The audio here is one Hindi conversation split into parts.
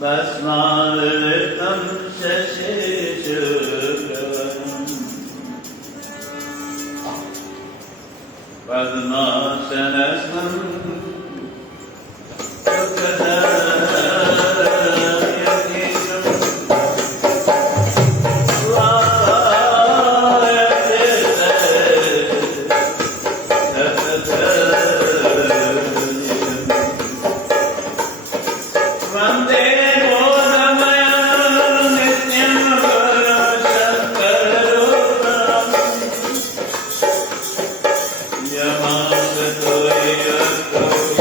भस्मालतं शशिशुक्रम् पद्मासनस्थं Yamasa Toya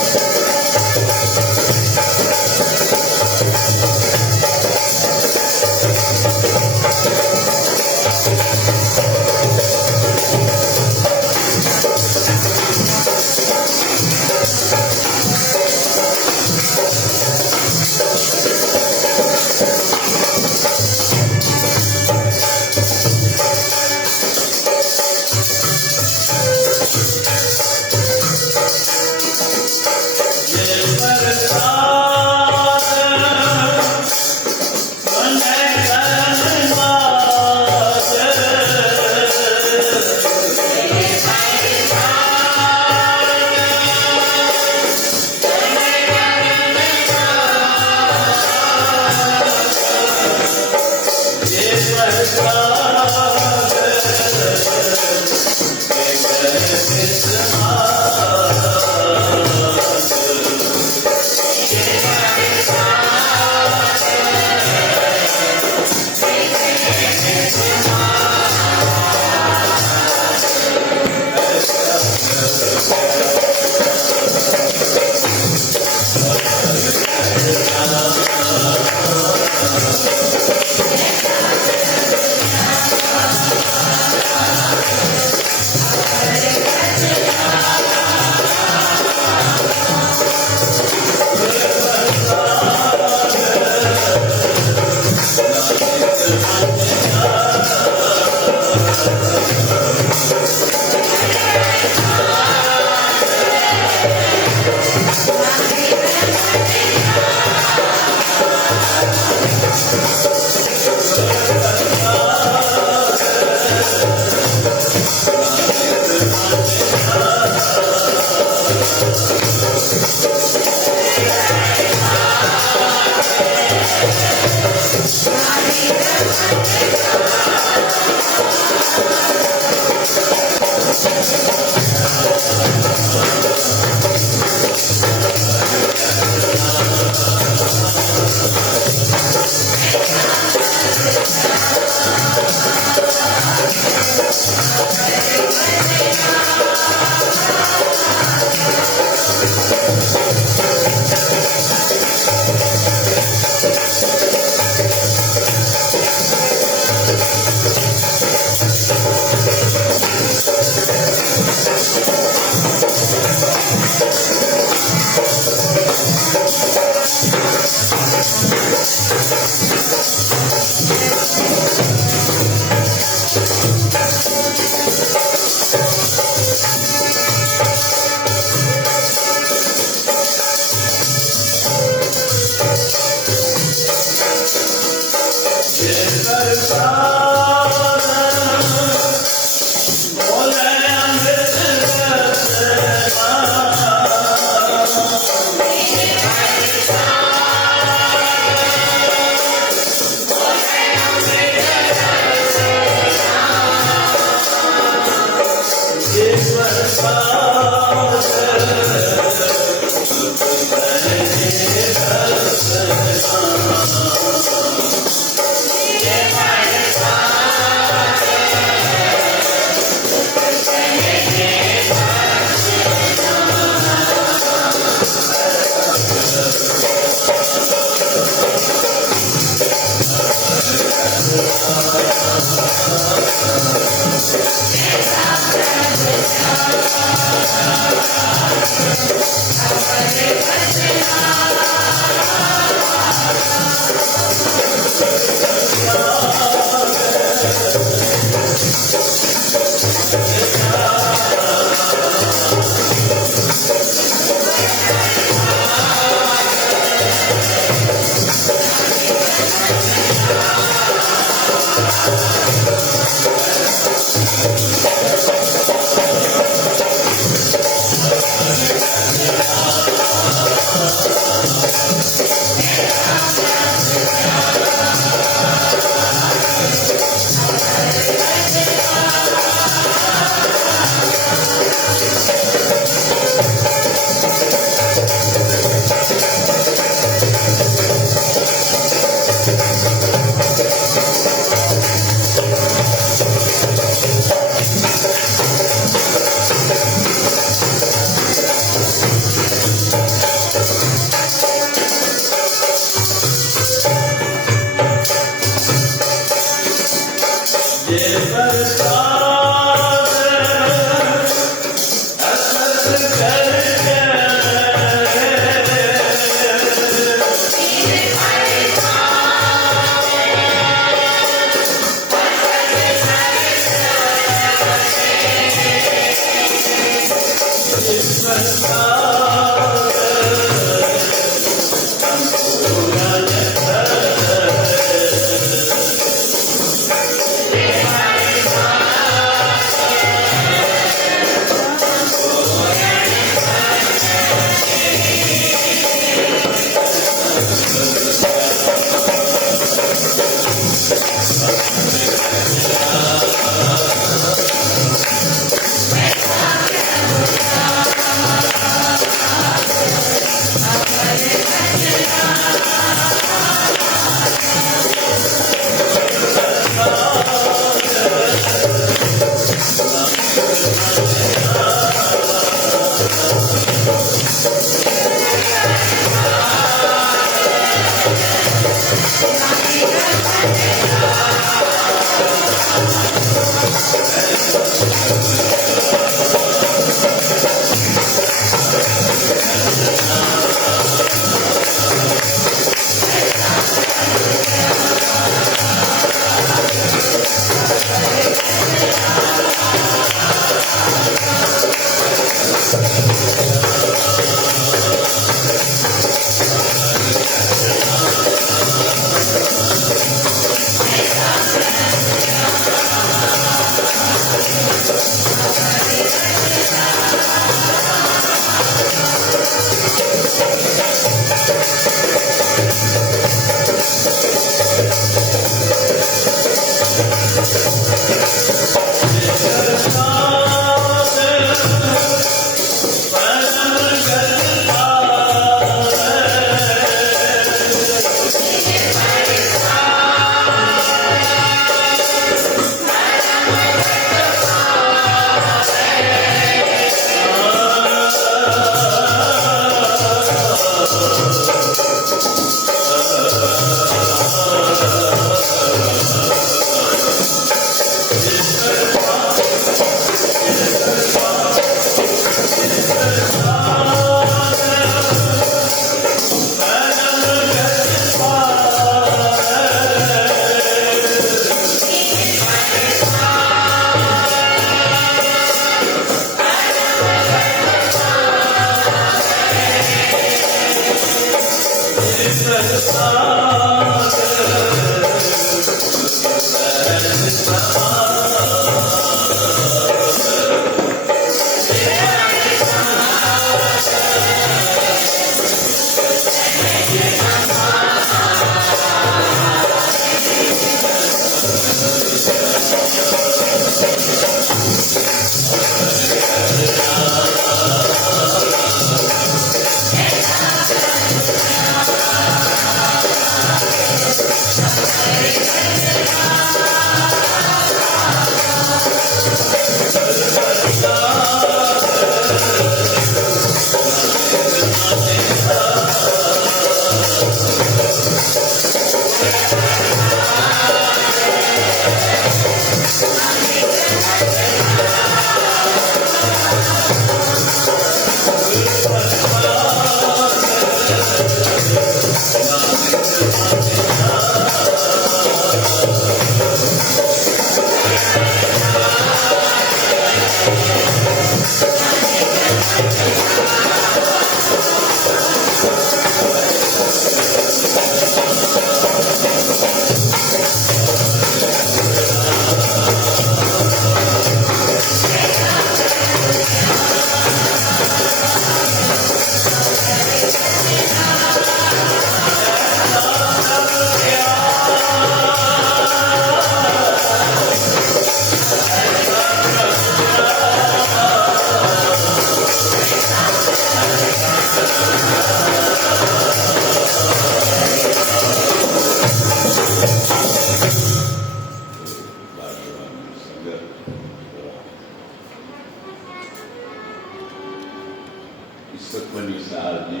सुखमनी साहब जी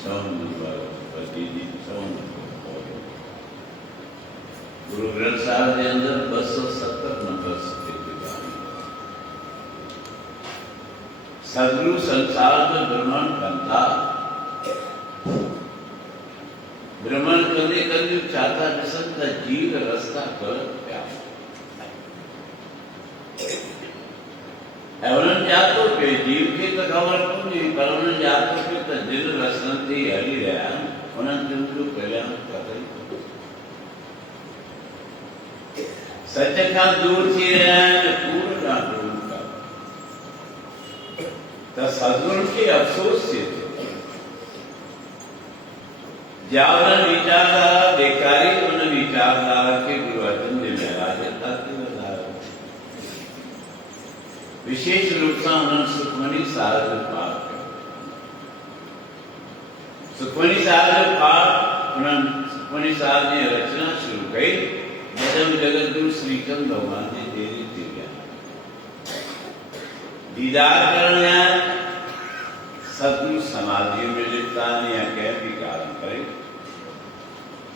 6 नंबर पति जी 6 नंबर गुरु ग्रंथ साहब के अंदर 270 नंबर सदगुरु संसार में भ्रमण करता भ्रमण करने करने चाहता जिसका जीव रास्ता कर उन्होंने जातो के जीव के तो खबर कोनी पर उन्होंने जातो के तो दिल रसन थी हरी रहा उन्होंने दिल को कल्याण कर सच का दूर थी रहा पूर्ण ना दूर का तो सदगुरु के अफसोस से जावरण विचारधारा बेकारी उन विचारधारा के गुरुवचन ने लगा देता विशेष रूप से उन्होंने सुखमनी साहब पाठ सुखमनी साहब पाठ उन्होंने सुखमनी साहब ने रचना शुरू की जब जगत गुरु श्रीचंद भगवान ने देरी थी दीदार करने सदगुरु समाधि में लिखता या कह भी कारण करे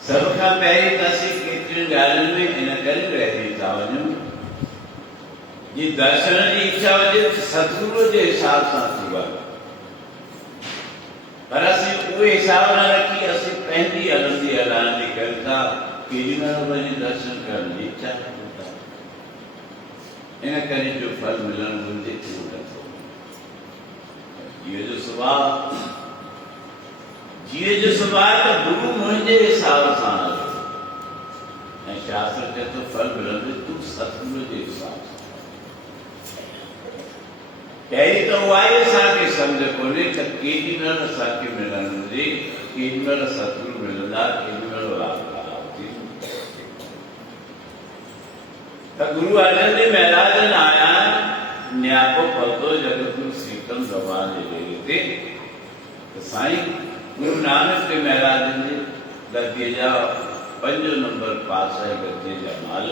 सबका पहली तस्वीर केतरी गार्डन में इन कर रही था ये दर्शन की इच्छा वजह सदगुरु के हिसाब से हुआ पर असि वो हिसाब न रखी असि पहली आनंदी ऐलान नहीं करता कि जिन्होंने बने दर्शन करने की इच्छा होता इन्हें कहीं जो फल मिलन मुझे पूर्ण हो ये जो स्वभाव का गुरु मुझे हिसाब से शास्त्र के तो फल मिलन तू सदगुरु के हिसाब से पहली तो वायु साके समझ को ले तक केजी में साके मिलन दे केजी में सतगुरु मिलना केजी में लाभ तो गुरु अर्जन ने महाराजन आया न्याको पतो जगत गुरु श्रीकम भगवान ले थे तो साईं गुरु नानक के महाराजन ने गद्दे जा 5 नंबर पास है गद्दे जा माल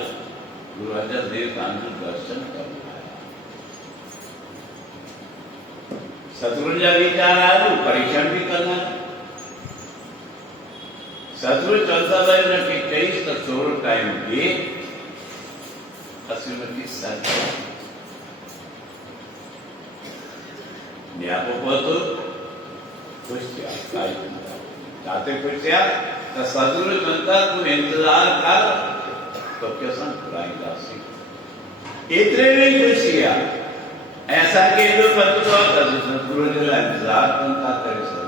गुरु अर्जन देव कानून दर्शन कर सतगुरु का विचार आया वो परीक्षण भी करना सतगुरु चलता था उन्होंने कई तत्व टाइम दिए असुमति सत्य न्याको तो खुश किया जाते खुश किया तो सतगुरु चलता तू इंतजार कर तो कैसा खुलाएगा इतने नहीं खुश किया ऐसा कि जो पत्र सदगुरु जो इंतजार करता करे सर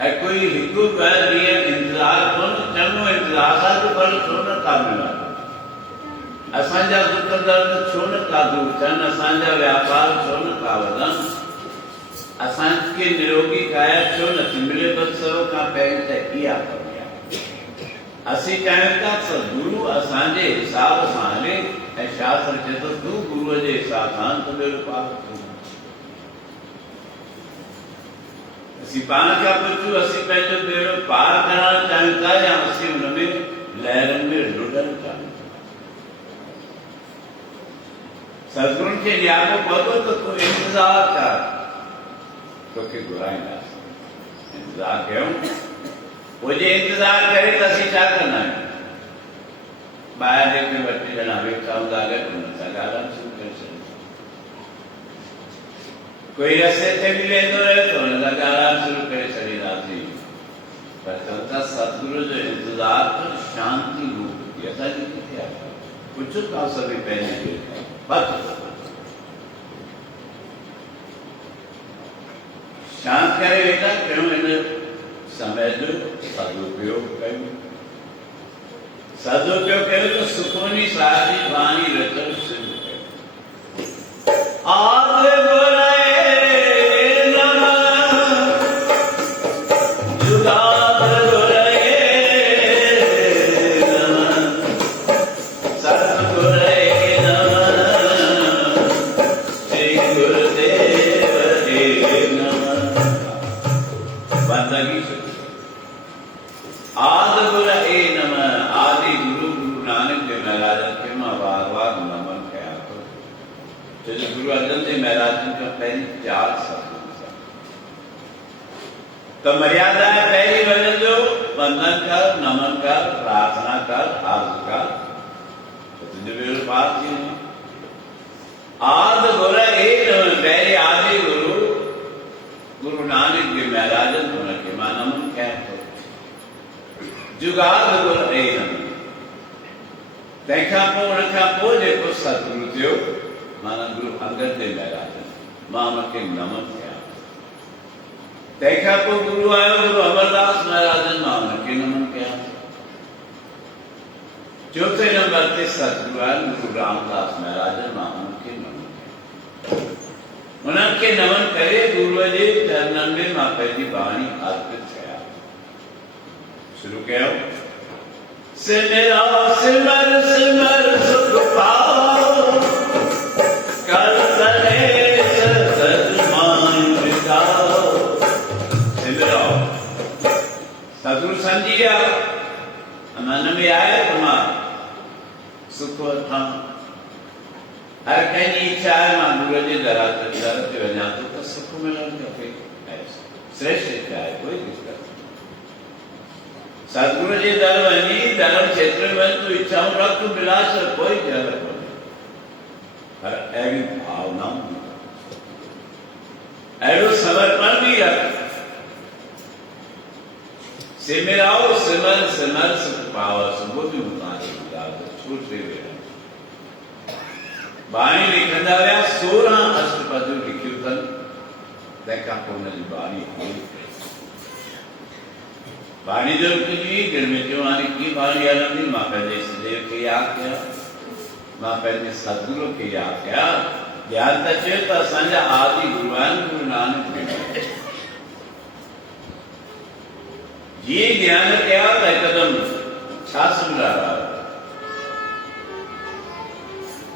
कोई हिकु इंतजार को चङो इंतजार था तो पर छो न था मिलन असांजा दुख दर्द छो न था दूर थियनि असांजा व्यापार छो न था वधनि असांखे निरोगी काया छो नथी मिले बसि सभु खां पहिरीं त इहा कमी आहे असीं चाहियूं था सदगुरु असांजे हिसाब सां हले ऐं शास्त्र चए थो तूं गुरूअ जे हिसाब सां त ॿेड़ो पार थींदो असीं पाण खां पुछूं असीं पंहिंजो ॿेड़ो पार करणु चाहियूं था या असीं हुन में लहरनि में लुॾणु चाहियूं सदगुरुनि खे ॾियारो पवंदो त तूं इंतज़ार कर तोखे घुराईंदासीं इंतज़ार कयूं पोइ जे इंतज़ार करे त असीं छा कंदा आहियूं ॿाहिरि जेके ॿ टे ॼणा वेठा हूंदा गॾु हुन सां ॻाल्हाइणु शुरू करे छॾींदा कोई रस्ते ते भी वेंदो रहे तो हुन सां ॻाल्हाइणु शुरू करे छॾींदासीं पर चवनि था सतगुरु जो इंतज़ार कर शांती रूप थी असांजी किथे आहे पुछो था सभई पंहिंजे शांत करे वेठा कयूं हिन समय जो सदुपयोग कयूं सदुपयोग कयूं तो सुखमनी साहिब जी वाणी रचन शुरू कयूं आदि बुराए गुरु अर्जन देव महाराज जी का पहली 4 शब्द तो मर्यादा है पहली भजन जो वंदन कर नमन कर प्रार्थना कर आर्ज कर तो तुझे मेरे पास ही है आद गुरु एक पहले आदि गुरु गुरु नानक देव महाराज उनके मां नमन कह तो जुगाद गुरु ए नमन तंहिंखां पोइ उनखां पोइ जेको सतगुरु थियो माना गुरु अंगद देव महाराज मां उनखे नमन कया तंहिंखां पोइ गुरु आयो गुरु अमरदास महाराज मां उनखे नमन कया चौथे नंबर ते सतगुरु आयो गुरु रामदास महाराज मां उनखे नमन कया उनखे नमन करे गुरुअ जे चरणनि में मां पंहिंजी वाणी अर्पित कया शुरू कयो सिमरा सिमर सिमर सुख पाओ कर सने सतमान बिताओ सिमरो सतगुरु संजिया मन में आए तुम्हार सुख था हर कंहिंजी इच्छा है मां गुरु जे दर ते वञा तो सुख मिलणु खपे श्रेष्ठ इच्छा है कोई दिक्कत सतगुरु जे दर वञी धर्म क्षेत्र में वञ तूं इच्छाऊं रख तूं मिलास कोई ज़रूरत कोन्हे पर अहिड़ी भावनाऊं अहिड़ो समर्पण भी रख सिमराओ सिमर सिमर सुख पाओ सुबुह बि तव्हांखे ॿुधायो छूट ते वेठा बाणी लिखंदा विया 16 अष्टपदियूं लिखियूं अथनि तंहिंखां पोइ हुनजी बाणी पूरी बाणी जो रुकिजी दिल में जो हाणे कीअं बाणी हलंदी मां पंहिंजे सदेव खे यादि कया मां पंहिंजे सतगुरु खे यादि कया ध्यानु त चयो त असांजा आदि गुरु आहिनि गुरु नानक देव जीअं ध्यानु कया त हिकदमि छा सम्झाया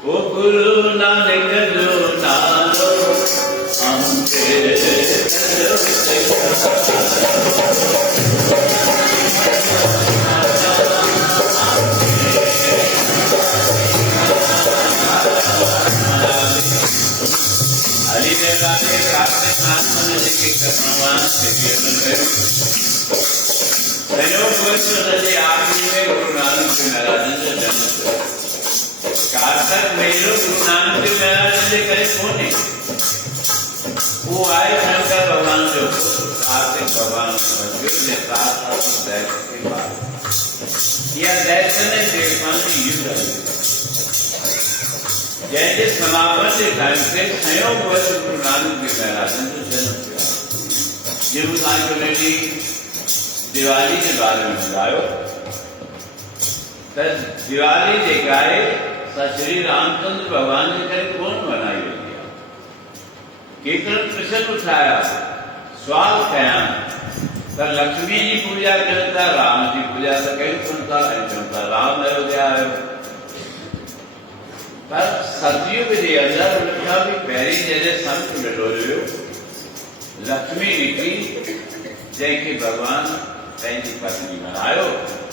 ओ गुरु नानक जो नालो गुरु नानक देव महाराज जो जन्म कार्तिक महीनो गुरु नानक देव महाराज जे करे कोन्हे वो आए शंकर भगवान जो कार्तिक भगवान के बाद यह दर्शन देवतान जी युद्ध जैसे समापन के टाइम पे संयोग वर्ष गुरु नानक देव महाराज जो जन्म हुआ जेरूसालेम दिवाली के बारे में बतायो। दिवाली देखाए श्री रामचंद्र भगवान ने करे कौन बनाई गया कीर्तन प्रश्न उठाया सवाल कया तर लक्ष्मी जी पूजा करता राम जी पूजा तो कहीं सुनता राम अयोध्या आयो पर सतयुग के अंदर उनका भी पहली जैसे संत मिलो लक्ष्मी निकली जैसे भगवान पंहिंजी पत्नी मनायो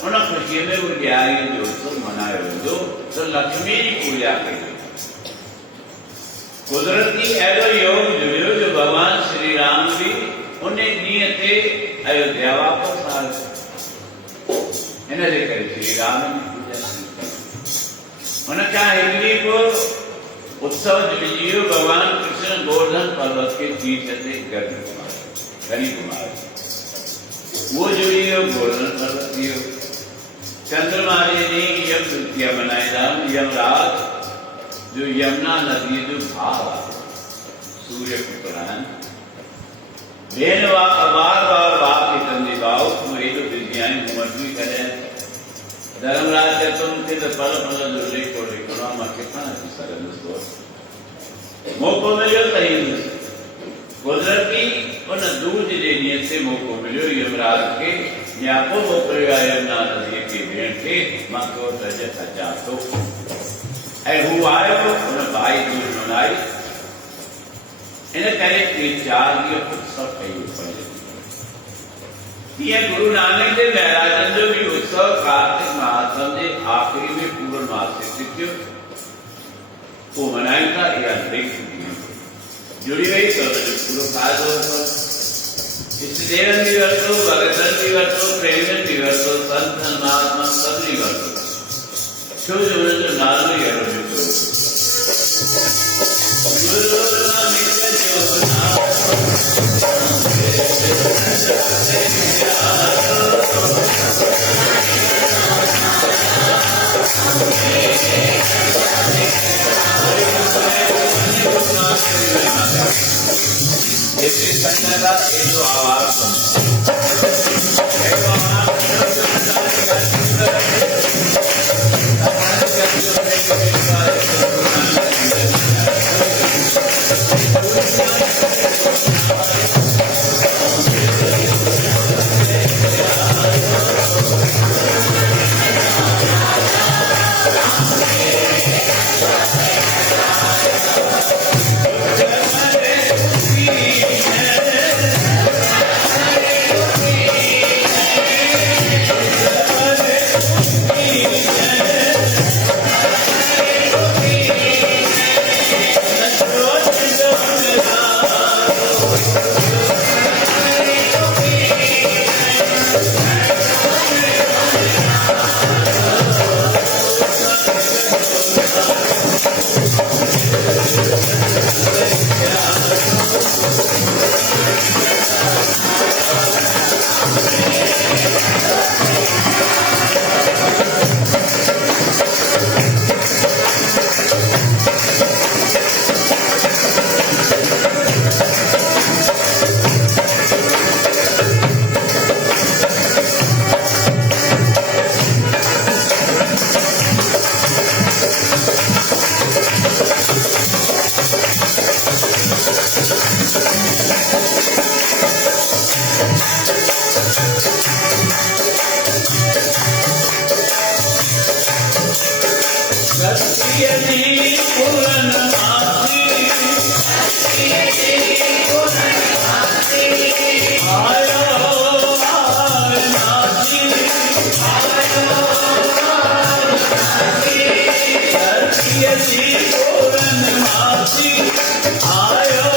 उन खुशी में वो ॾियारी जो उत्सव मनायो वेंदो तो लक्ष्मी जी पूजा कई कुदरती अहिड़ो योग जुड़ियो जो भगवान श्री राम भी उन ॾींहं ते अयोध्या वापसि आयो हिन जे करे श्री राम जी पूजा उन खां हिकिड़ी को उत्सव जुड़ी वियो भगवान कृष्ण गोवर्धन पर्वत के तीर्थ ते गरी घुमायो वो जुड़ियो गोवर्धन पर्वत थियो चंद्रमा जी यम तृतीया मनाईंदा यमराज जो यमुना नदी जो भाव सूर्य पुत्रान भेन बार बार बाप के तंदे भाव तुम ये जो विद्याएं मजबूरी करे धर्मराज के तुम के पल पल जो लेको लेको मा कितना सरल सो मौको मिलियो सही कुदरती उन दूज जे ॾींहं ते मौको मिलियो यमराज खे न्यापो मोकिलियो आहे यमुना नदीअ खे भेण खे मां तो रज अचां थो ऐं हू आयो उन भाई दूज मनाई इन करे टे चार ॾींहं उत्सव कयो पए ईअं गुरु नानक देव महाराजनि जो बि उत्सव कार्तिक महासम जे आख़िरी में पूर्णमास ते थियो पोइ मनायूं था इहा लेख जुड़ी वही तो पूरा फायदो इष्टदेवन भी वरतो भगतन भी वरतो प्रेमन भी वरतो संत महात्मा सब भी वरतो छो जो उनजो नालो ई अहिड़ो निकितो गुरु नानक जो इसी संगता ये जो आवाज आयो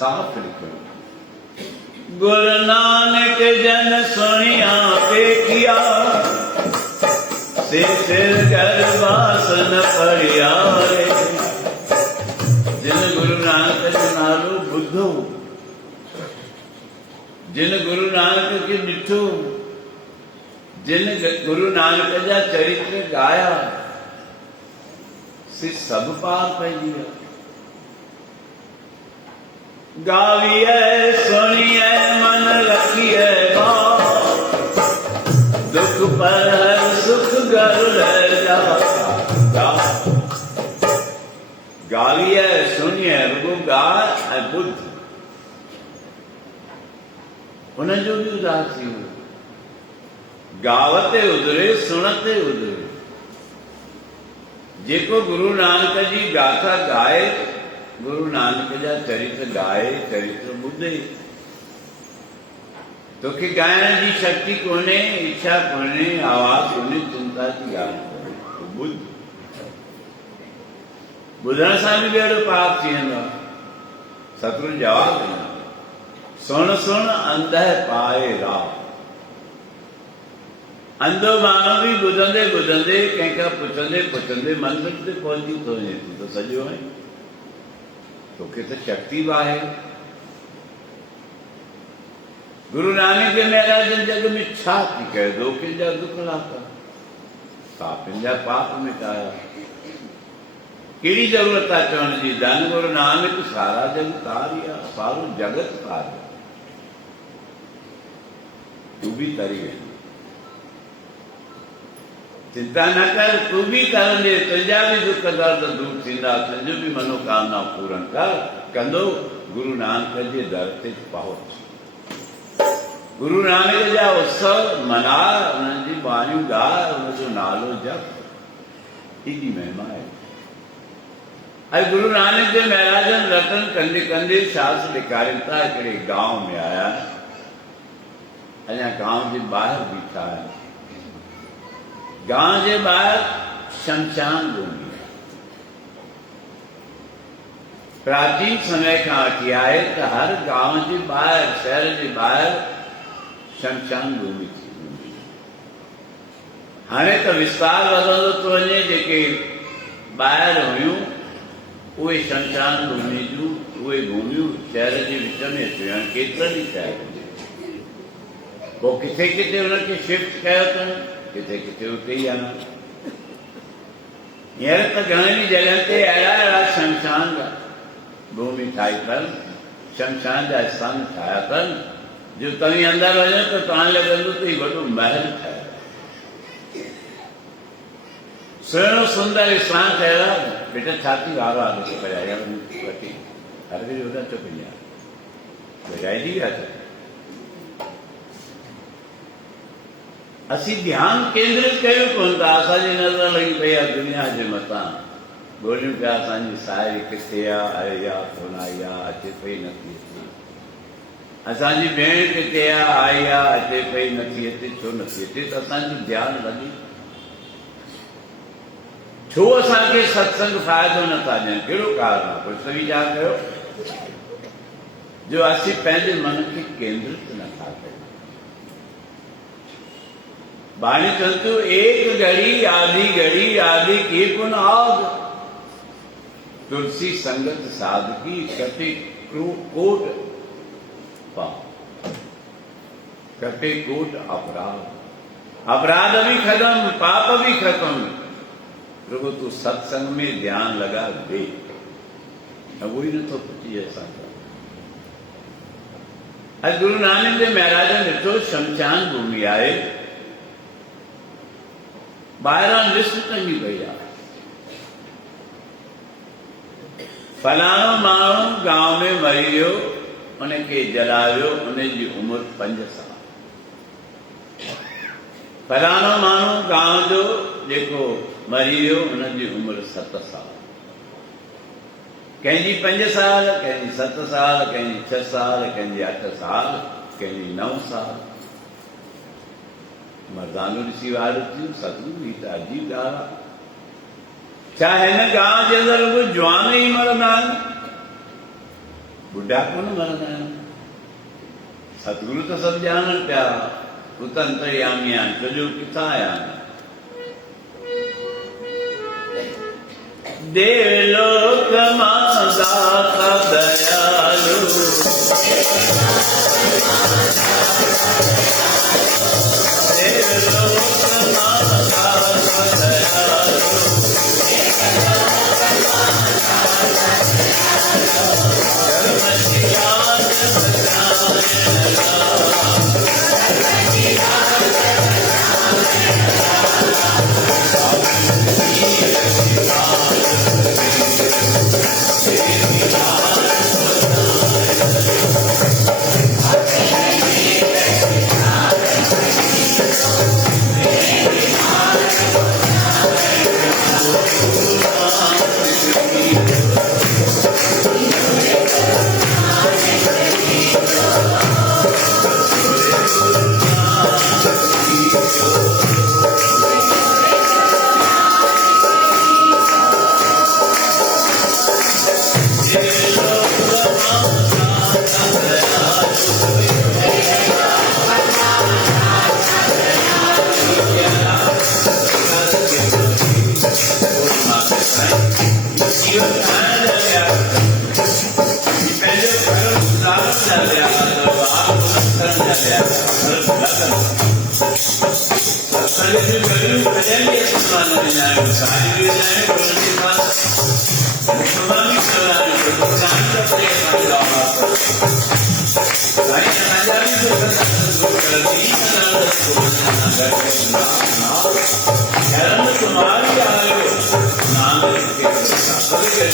साफ लिखो। गुरु नानक जन सुनिया के किया, सिर कर बासन परियारे। जिन गुरु नानक नालो बुद्धो, जिन गुरु नानक की निठो, जिन गुरु नानक जा चरित्र गाया, से सब पार पै लिया। गाविए सुनिए मन रखिए बात, दुख पर हर सुख घर ले जा। गाविए सुनिए रुगो गाय बुद्ध उन जो भी उदासी हो, गावते उदरे सुनते उदरे। जेको गुरु नानक जी गाथा गाए, गुरु नानक जा चरित्र गाए, चरित्र ॿुधे। तोखे ॻाइण जी शक्ति कोन्हे, इच्छा कोन्हे, आवाज़ कोन्हे, चिंता जी ॻाल्हि कोन्हे, तूं ॿुध। ॿुधण सां बि ॿेड़ो पाप थी वेंदो आहे। सतगुरु जवाबु ॾिनो, सुण सुण अंधे पाए राह। अंधो माण्हू बि ॿुधंदे ॿुधंदे कंहिंखां पुछंदे पुछंदे मंदिर ते पहुची थो वञे। तूं त सॼो आहीं, तोखे त शक्ति बि आहे। गुरु नानक देव महाराज जग में छा थी कयो? दोखे जा दुख लाथा, पापनि जा पाप मिटाया। कहिड़ी ज़रूरत आहे चवण जी? धन गुरु नानक सारा जग तारिया, सारो जगत तारिया। तूं बि तरी वेंदो, चिंता न कर। तूं बि करंदे तुंहिंजा बि दुख दर्द दूर थींदा, तुंहिंजो बि मनोकामना पूरन कर कंदो। गुरु नानक जे दर ते पहुच, गुरु नानक जा उत्सव मना, उन्हनि जी बाणियूं ॻाए, उनजो नालो जप। एॾी महिमा आहे। ऐं गुरु नानक देव महाराजनि रतन कंदे कंदे शास्त्र ॾेखारीनि था। हिकिड़े गांव में आया, अञा गांव जे ॿाहिरि बीठा आहिनि। गांव जे ॿाहिरि शमशान भूमि आहे। प्राचीन समय खां वठी आहे त हर गांव जे ॿाहिरि, शहर जे ॿाहिरि शमशान भूमि थी हूंदी। हाणे त विस्तार वधंदो थो वञे। जेके ॿाहिरि हुयूं उहे शमशान भूमि जूं, उहे भूमियूं शहर जे विच में अची वियूं। केतिरनि ई शहर पोइ किथे किथे हुनखे शिफ्ट कयो अथनि, किथे किथे उते ई आहिनि। हींअर त घणनि ई जॻहनि ते अहिड़ा अहिड़ा शमशान भूमि ठाही अथनि, शमशान जा स्थान ठाहिया अथनि, जो तव्हीं अंदरि वञो त तव्हां लॻंदो त हीउ वॾो महल ठहियो। सुहिणो सुंदर स्थान ठहियो आहे। बेटा छाती वारो आहे पढ़ाया वठी हर घड़ी होॾां चुप आहे, लॻाइजी विया अथनि। असीं ध्यानु केंद्रित कयूं कोन था। असांजी नज़र लॻी पई आहे दुनिया जे मथां। ॻोल्हियूं पिया असांजी साहेड़ी किथे आहे, आहे या कोन आई आहे, अचे पई नथी अचे। असांजी भेण किथे आहे, आई आहे, अचे पई नथी अचे, छो नथी अचे? त असांजो ध्यानु लॻी। छो असांखे सत्संग फ़ाइदो नथा ॾियनि? कहिड़ो कारण आहे? कुझु त वीचार कयो जो असीं पंहिंजे मन खे केंद्रित नथा कयूं। बाणी चवंदो, एक घड़ी आधी घड़ी आधी की कुन आग, तुलसी संगत साधकी कटे कोट पाप, कटे कोट अपराध। अपराध भी खत्म, पाप भी खत्म। प्रभु तू सत्संग में ध्यान लगा दे। वो ही न तो पुछी असांखां। अॼु गुरु नानक देव महाराज ने ॾिठो शमशान भूमि आहे, ॿाहिरां लिस्ट टंगी पई आहे। फलाणो माण्हू गांव में मरी वियो, उनखे जलायो, उनजी उमिरि 5 साल। फलाणो माण्हू गांव जो जेको मरी वियो, उनजी उमिरि 7 साल। कंहिंजी 5 साल, कंहिंजी 7 साल, कंहिंजी 6 साल, कंहिंजी 8 साल, कंहिंजी 9 साल। मर्दानो ॾिसी वार थियूं। सतगुरु ही त अजीब ॻाल्हि आहे। छा हिन गांव जे अंदरि उहे जवान ई मरंदा आहिनि, ॿुढा कोन मरंदा आहिनि? सतगुरु त सभु ॼाणनि पिया, हू त अंतर्यामी आहिनि, छोजो किथां आया आहिनि। देवलोक मां दाता दयालु, देवलोक मां दाता दयालु, धर्म की याद बचाने लगा। भजन के समान जाए सारी के जाए बोलने के बाद मुसलमान भी चला है मुसलमान का प्रेम लावा सारी हजारी से करती शरण तुम्हारी आयो नाम के सब के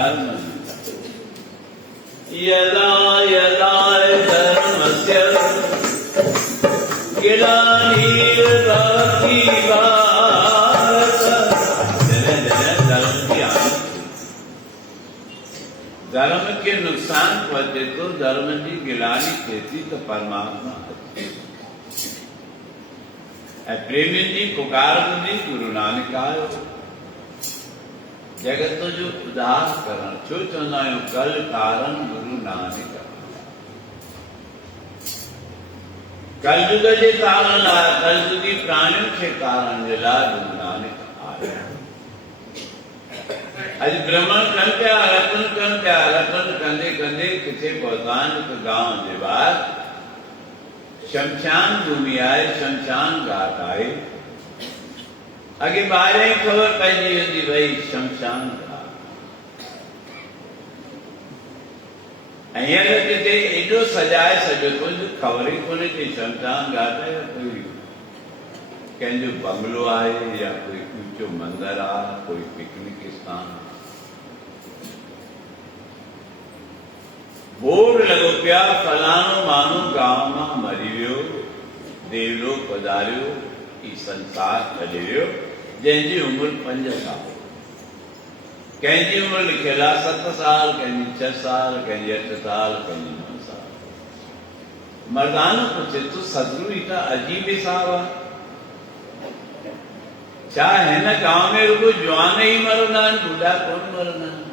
धर्म यदा यदा धर्मस्य ग्लानिर्भवति भारत। जन जन धर्म की धर्म के नुकसान पहुंचे तो धर्म की गिलानी खेती तो परमात्मा प्रेमी जी पुकार जी गुरु नानक आयो जगत तो जो उदास करण छो चवंदा आहियूं कल कारण गुरु नानक कलयुग जे कारण लाइ कलयुगी प्राणियुनि खे कारण जे लाइ गुरु नानक आया। अॼु भ्रमण कनि पिया रतन कंदे कंदे किथे पहुतान हिकु गांव जे ॿाहिरि शमशान भूमि आहे, शमशान घाट आहे। अॻे ॿाहिरि ई ख़बर पइजी वेंदी भई शमशान घाट। ऐं हींअर किथे एॾो सजाए सॼो कुझु ख़बर ई कोन्हे कि शमशान घाट आहे या कोई कंहिंजो बंगलो आहे या कोई ऊंचो मंदर आहे, कोई पिकनिक स्थान। बोर्ड लॻो पिया फलाणो माण्हू गांव मां मरी वियो, देवलोक पधारियो, ई संसार छॾे वियो, जंहिंजी उमिरि 5 साल। कंहिंजी उमिरि लिखियल आहे 7 साल, कंहिंजी 6 साल, कंहिंजी 8 साल, कंहिंजी 9 साल। मर्दानो पुछे तो सदगुरु ई त अजीब हिसाब आहे। छा हिन गांव में रुगो जवान ई मरंदा आहिनि, बुढ़ा कोन मरंदा आहिनि?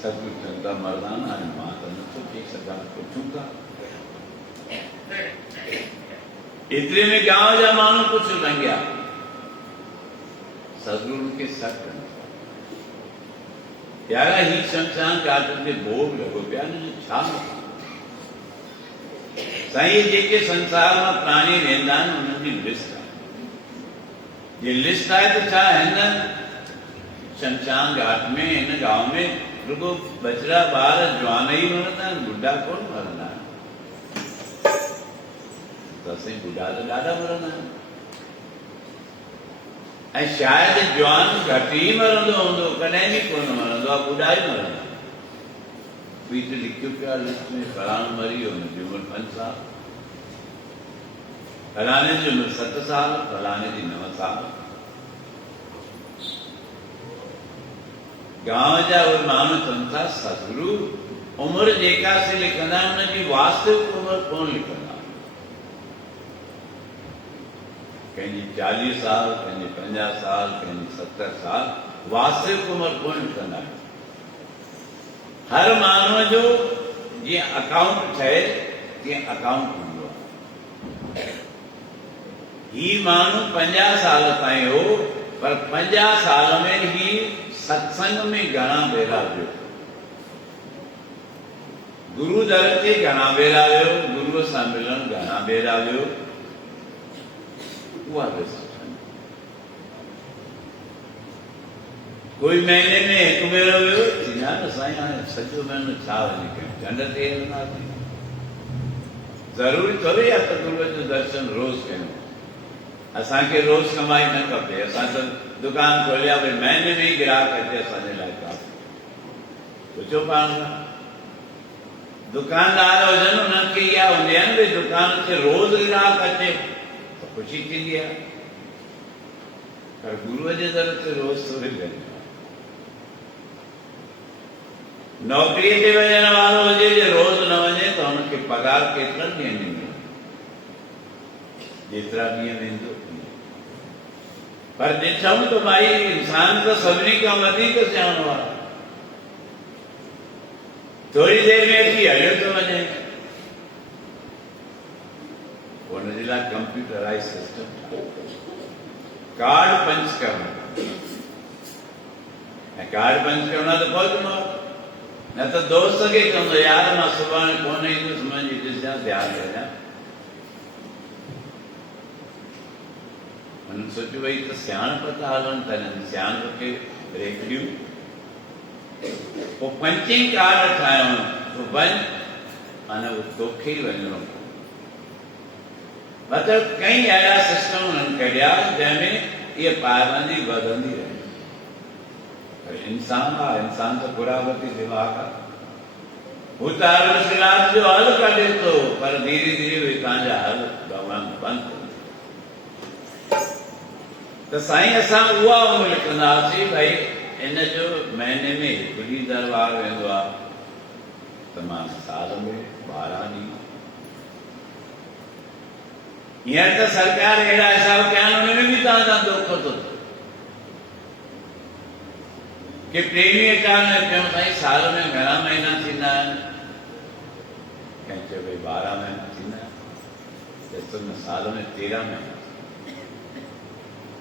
सदगुरु चवंदा मर्दाना हाणे मां त नथो चई सघां, पुछूं था। एतिरे में गांव जा माण्हू कुझु लंघिया, सदगुरु खे सक यार ही शमशान घाट ते बोर्ड लॻो पिया न, छा साईं जेके संसार में प्राणी वेंदा आहिनि उन्हनि जी लिस्ट आहे। ये लिस्ट आहे त छा हिन शमशान घाट में हिन गांव में रुगो बचड़ा ॿार जवान ई मरंदा आहिनि, बुढ़ा कोन मरंदा आहिनि। त असां बुढ़ा त ॾाढा मरंदा आहिनि। ऐं शायदि जवान घटि ई मरंदो हूंदो, कॾहिं बि कोन मरंदो आहे, बुढ़ा ई मरंदा। ॿी त लिखियो पियो आहे लिस्ट में फलाणो मरी वियो, हुनजी उमिरि 5 साल, फलाणे जी उमिरि 7 साल, फलाणे जी 9 साल। गांव जा उहे माण्हू चवनि था सदगुरु उमिरि जेका से लिखंदा आहिनि हुनजी वास्तविक उमिरि कोन लिखंदा। कंहिंजी 40 साल, कंहिंजी 50 साल, कंहिंजी 70 साल, वास्तविक उमिरि कोन लिखंदा आहिनि। हर माण्हूअ जो जीअं अकाउंट ठहे तीअं अकाउंट हूंदो आहे। ही माण्हू 50 साल ताईं हो, पर 50 साल में ही सत्संग में घणा भेरा वियो, गुरु दर ते घणा भेरा वियो, गुरुअ सां मिलण घणा भेरा वियो, उहा बि सत्संग। कोई महीने में 1 भेरो वियो, थींदा न साईं हाणे सॼो महीनो छा वञी कयूं, चंड ते हलंदासीं। ज़रूरी थोरी आहे त गुरुअ जो दर्शन रोज़ कयूं। असांखे रोज़ कमाई न खपे, असां त दुकान खोलिया भई महीने में ही ग्राहक अचे असांजे लाइ काफ़ी। पुछो पाण खां, दुकानदार हुजनि उन्हनि खे इहा हूंदी आहे न भई दुकान ते रोज़ ग्राहक अचे त ख़ुशी थींदी आहे, पर गुरूअ जे दर ते रोज़ थोरी वेंदो आहे। नौकरीअ ते वञण वारो हुजे जे रोज़ न वञे त हुनखे पगार केतिरनि ॾींहंनि जी मिलंदी, जेतिरा ॾींहं वेंदो। पर ॾिठमि त भाई इंसान त सभिनी खां वधीक सियाणो आहे, थोरी देरि में अची हलियो थो वञे। हुनजे लाइ कंप्यूटराइज सिस्टम, कार्ड पंच करणो, ऐं कार्ड पंच करणो आहे त पहुचणो, न त दोस्त खे चवंदो यार मां सुभाणे कोन ईंदुसि, मुंहिंजी ॾिसां ध्यानु ॾिजां। हुननि सोचियो भई त सियाणप था हलनि था, हिननि सियाणप खे रेखड़ियूं, पोइ पंचिंग कार्ड ठाहियूं, वञ माना तोखे ई वञिणो। मतिलबु कई अहिड़ा सिस्टम हुननि कढिया जंहिंमें इहा पाबंदी वधंदी रहे। इंसान तो बुरावती दिमाग आहे हू त हर मुश्किलात जो हल कढे थो पर धीरे धीरे उहे तव्हांजा हल भॻवान बंदि तो साईं असां उहा उमिरि लिखंदासीं भई इन जो महीने में हिकु ॾींहुं दरबार वेंदो आहे तमामु साल में 12 ॾींहं हींअर त सरकार अहिड़ा हिसाब कया आहिनि उन में बि तव्हां सां धोखो थो थिए कि प्रेमी अचानक क्यों साईं साल में घणा महीना थींदा आहिनि कंहिं चयो भई 12 महीना थींदा आहिनि तो साल में 13 महीना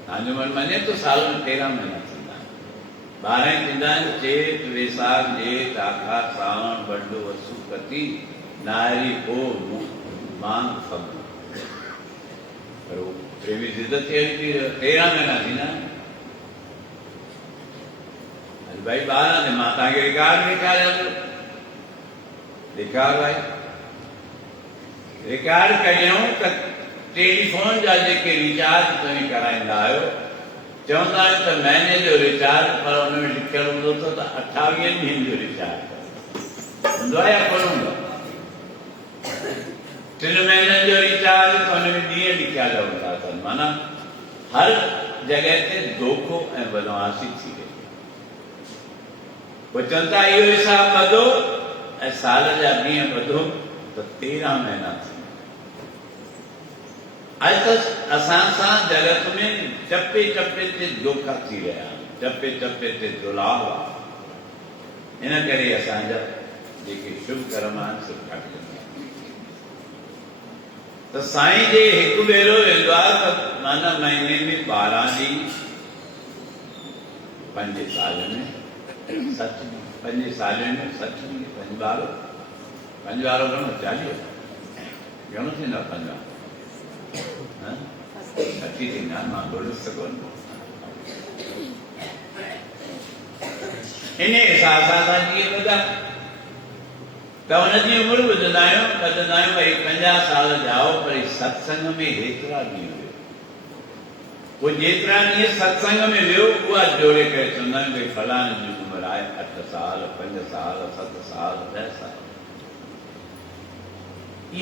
तव्हांजो मन मञे तो साल में 13 महीना थींदा आहिनि 12 थींदा आहिनि चेत वैसाख जेठ आखार सावण बंडो वसु कती नारी को मांग फग पर वो प्रेमी जिद थियणी थी 13 महीना थींदा आहिनि भाई 12 ने मां तव्हांखे रिकॉर्ड ॾेखारियां थो ॾेखार भाई रिकॉर्ड कयूं त टेलीफोन जा जेके रिचार्ज तव्हां कराईंदा आहियो चवंदा आहियो त महीने जो रिचार्ज पर हुन में लिखियलु हूंदो अथव त 28 ॾींहंनि जो रिचार्ज हूंदो आहे या कोन हूंदो 3 महीननि जो रिचार्ज त हुन में ॾींहं लिखियल हूंदा अथनि माना हर जॻह ते धोखो ऐं बदमाशी थी वई वो चवंदा इहो हिसाब ॿधो ऐं साल जा ॾींहं ॿधो त 13 महीना थी अॼु त असां सां जगत में चपे चपे ते धोखा थी रहिया आहिनि चपे चपे ते दुलाव आहे इन करे असांजा जेके शुभ कर्म आहिनि सभु घटिजंदा त साईं जे हिकु भेरो वेंदो आहे त माना महीने में 12 ॾींहं 5 साल में सच 5 साल में सच 5 घणो 40 घणो थींदा 50 सची थींदा मां बोले सघो इन हिसाब सां असां जीअं ॿुधा त हुनजी उमिरि ॿुधंदा आहियूं भई 50 साल जाओ पर सत्संग में हेतिरा ॾींहं वियो वो जेतिरा ॾींहं सत्संग में वियो उहा जोड़े करे चवंदा आहियूं भई फलाणे जी उमिरि आहे 8 साल 5 साल 7 साल 10 साल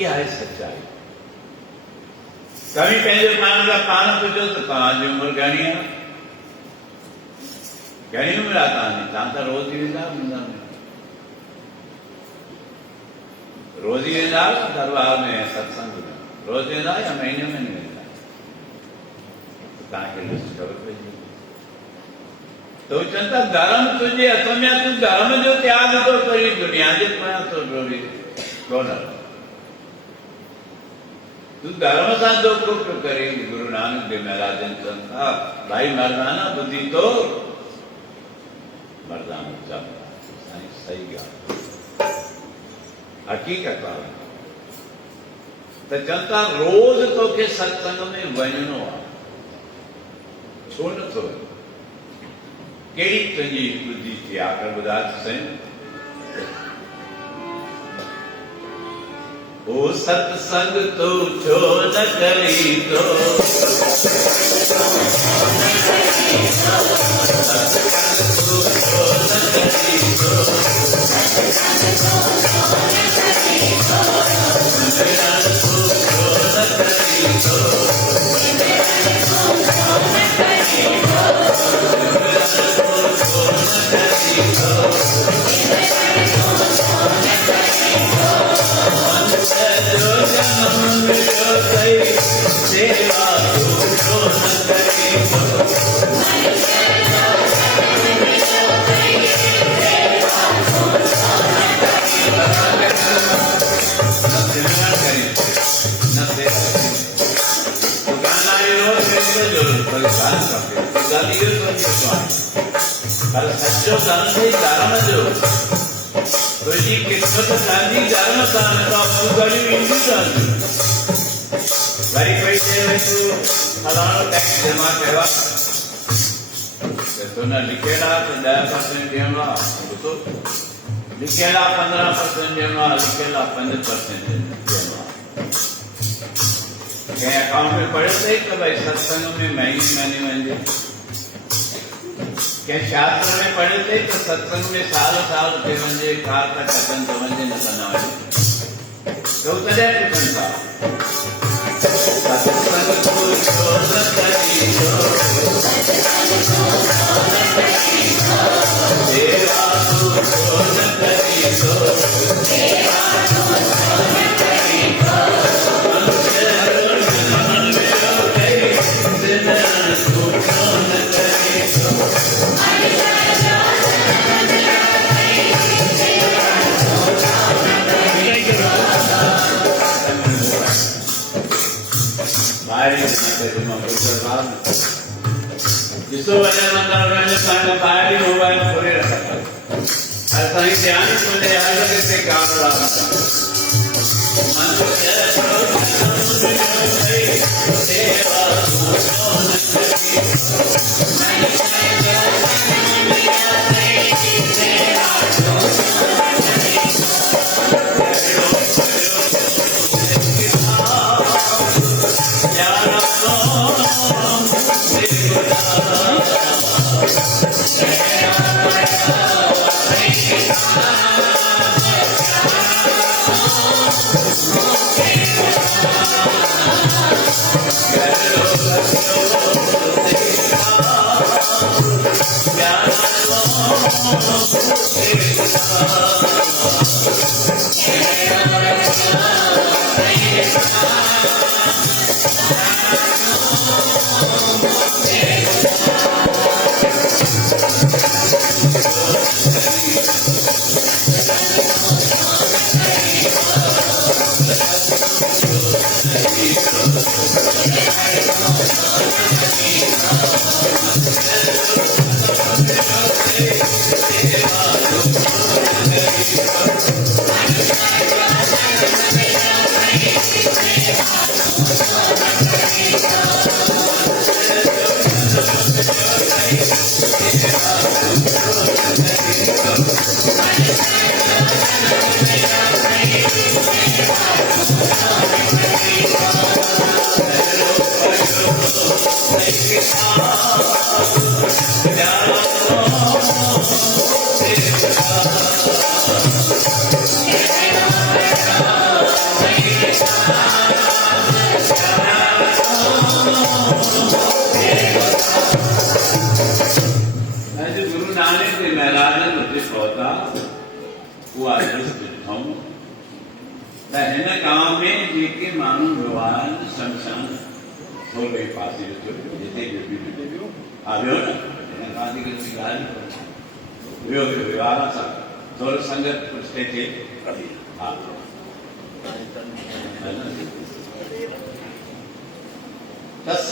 इहा आहे सच्चाई कभी पंहिंजे पाण सां पाण पुछो त तव्हांजी उमिरि घणी आहे घणी उमिरि आहे तव्हांजी तव्हां त रोज़ ई वेंदा रोज़ ई वेंदा दरबार में सत्संग में रोज़ वेंदा या महीने में नहीं वेंदा तव्हांखे लिस्ट ख़बर पइजी तो चवनि था धर्म तुंहिंजे हथ में आहे तूं धर्म जो त्याग थो करी दुनिया जे पोयां थो डोड़ी कोन तू धर्म सां धोखो पियो करे गुरु नानक देव महाराज चवनि था भाई मर्दाना बुद्धि तो मर्दाना जब सही ॻाल्हि हक़ीक़त आहे त चवनि था रोज़ तोखे सत्संग में वञिणो आहे छो नथो वञे कहिड़ी तुंहिंजी बुद्धि थी आख़िर ॿुधाए साईं ओ सत्संग तो छो न करी तो सत्संग तो छो न करी तो पर सच्चो धर्म धर्म जो तुझी किस्मत गांधी धर्म सां तो गड़ी ईंदी कान्हे वरी कोई चए तूं फलाणो टैक्स जमा कयो आहे त तूं न लिखियल आहे त 10% ॾियणो आहे ॿुधो लिखियल आहे 15% ॾियणो आहे लिखियल आहे 5% ॾियणो आहे कंहिं अकाउंट में पढ़ियो अथई त भई सत्संग में महीने वञिजे क्या शास्त्र में पढ़े थे तो सत्संग में साल साल थे वंजे कार का कथन तो वंजे न करना तो तदे कथन था सत्संग को छोड़ करी दो देवा को छोड़ करी दो देवा को छोड़ करी दो मन में हो गई जिन्हें को छोड़ करी दो जिसको वजह मंगल करने का बाहरी मोबाइल खोले रखा था ऐसा ही ध्यान को ले आगे से काम रहा मन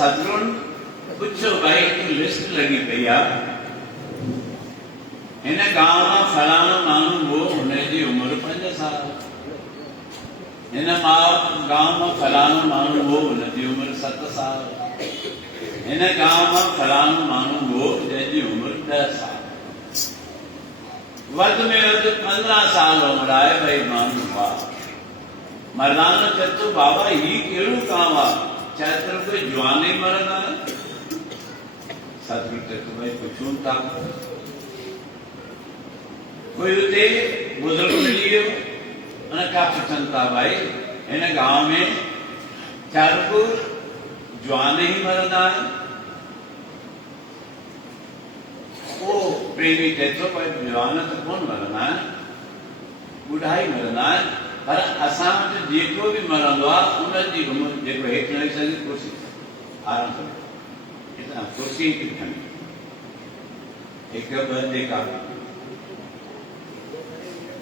सदगुण कुछ भाई की लिस्ट लगी भैया इन गांव में फलाणो मानू वो हुने जी उम्र 5 साल इन गांव में फलाणो मानू वो हुनजी उम्र 7 साल इन गांव में फलाणो मानू वो जंहिंजी उम्र 10 साल वध में वध 15 साल उम्र आहे भाई मानू वाह मर्दानो चतु बाबा ही केड़ो काम आ चाहे कोई जवान ही मरना है सतगुरु तो भाई पूछूं था कोई उते बुजुर्ग मिलियो अने का पूछन था भाई इन गांव में चाहे को जवान ही मरना है वो प्रेमी थे तो भाई जवान तो कौन मरना है बुढ़ा ही मरना है पर असां वटि जेको भी मरंदो आहे उनजी उमिरि जेको हेठि न सघे कुर्सी आराम सां इतना कुर्सी ही खणी हिकु ॿ जेका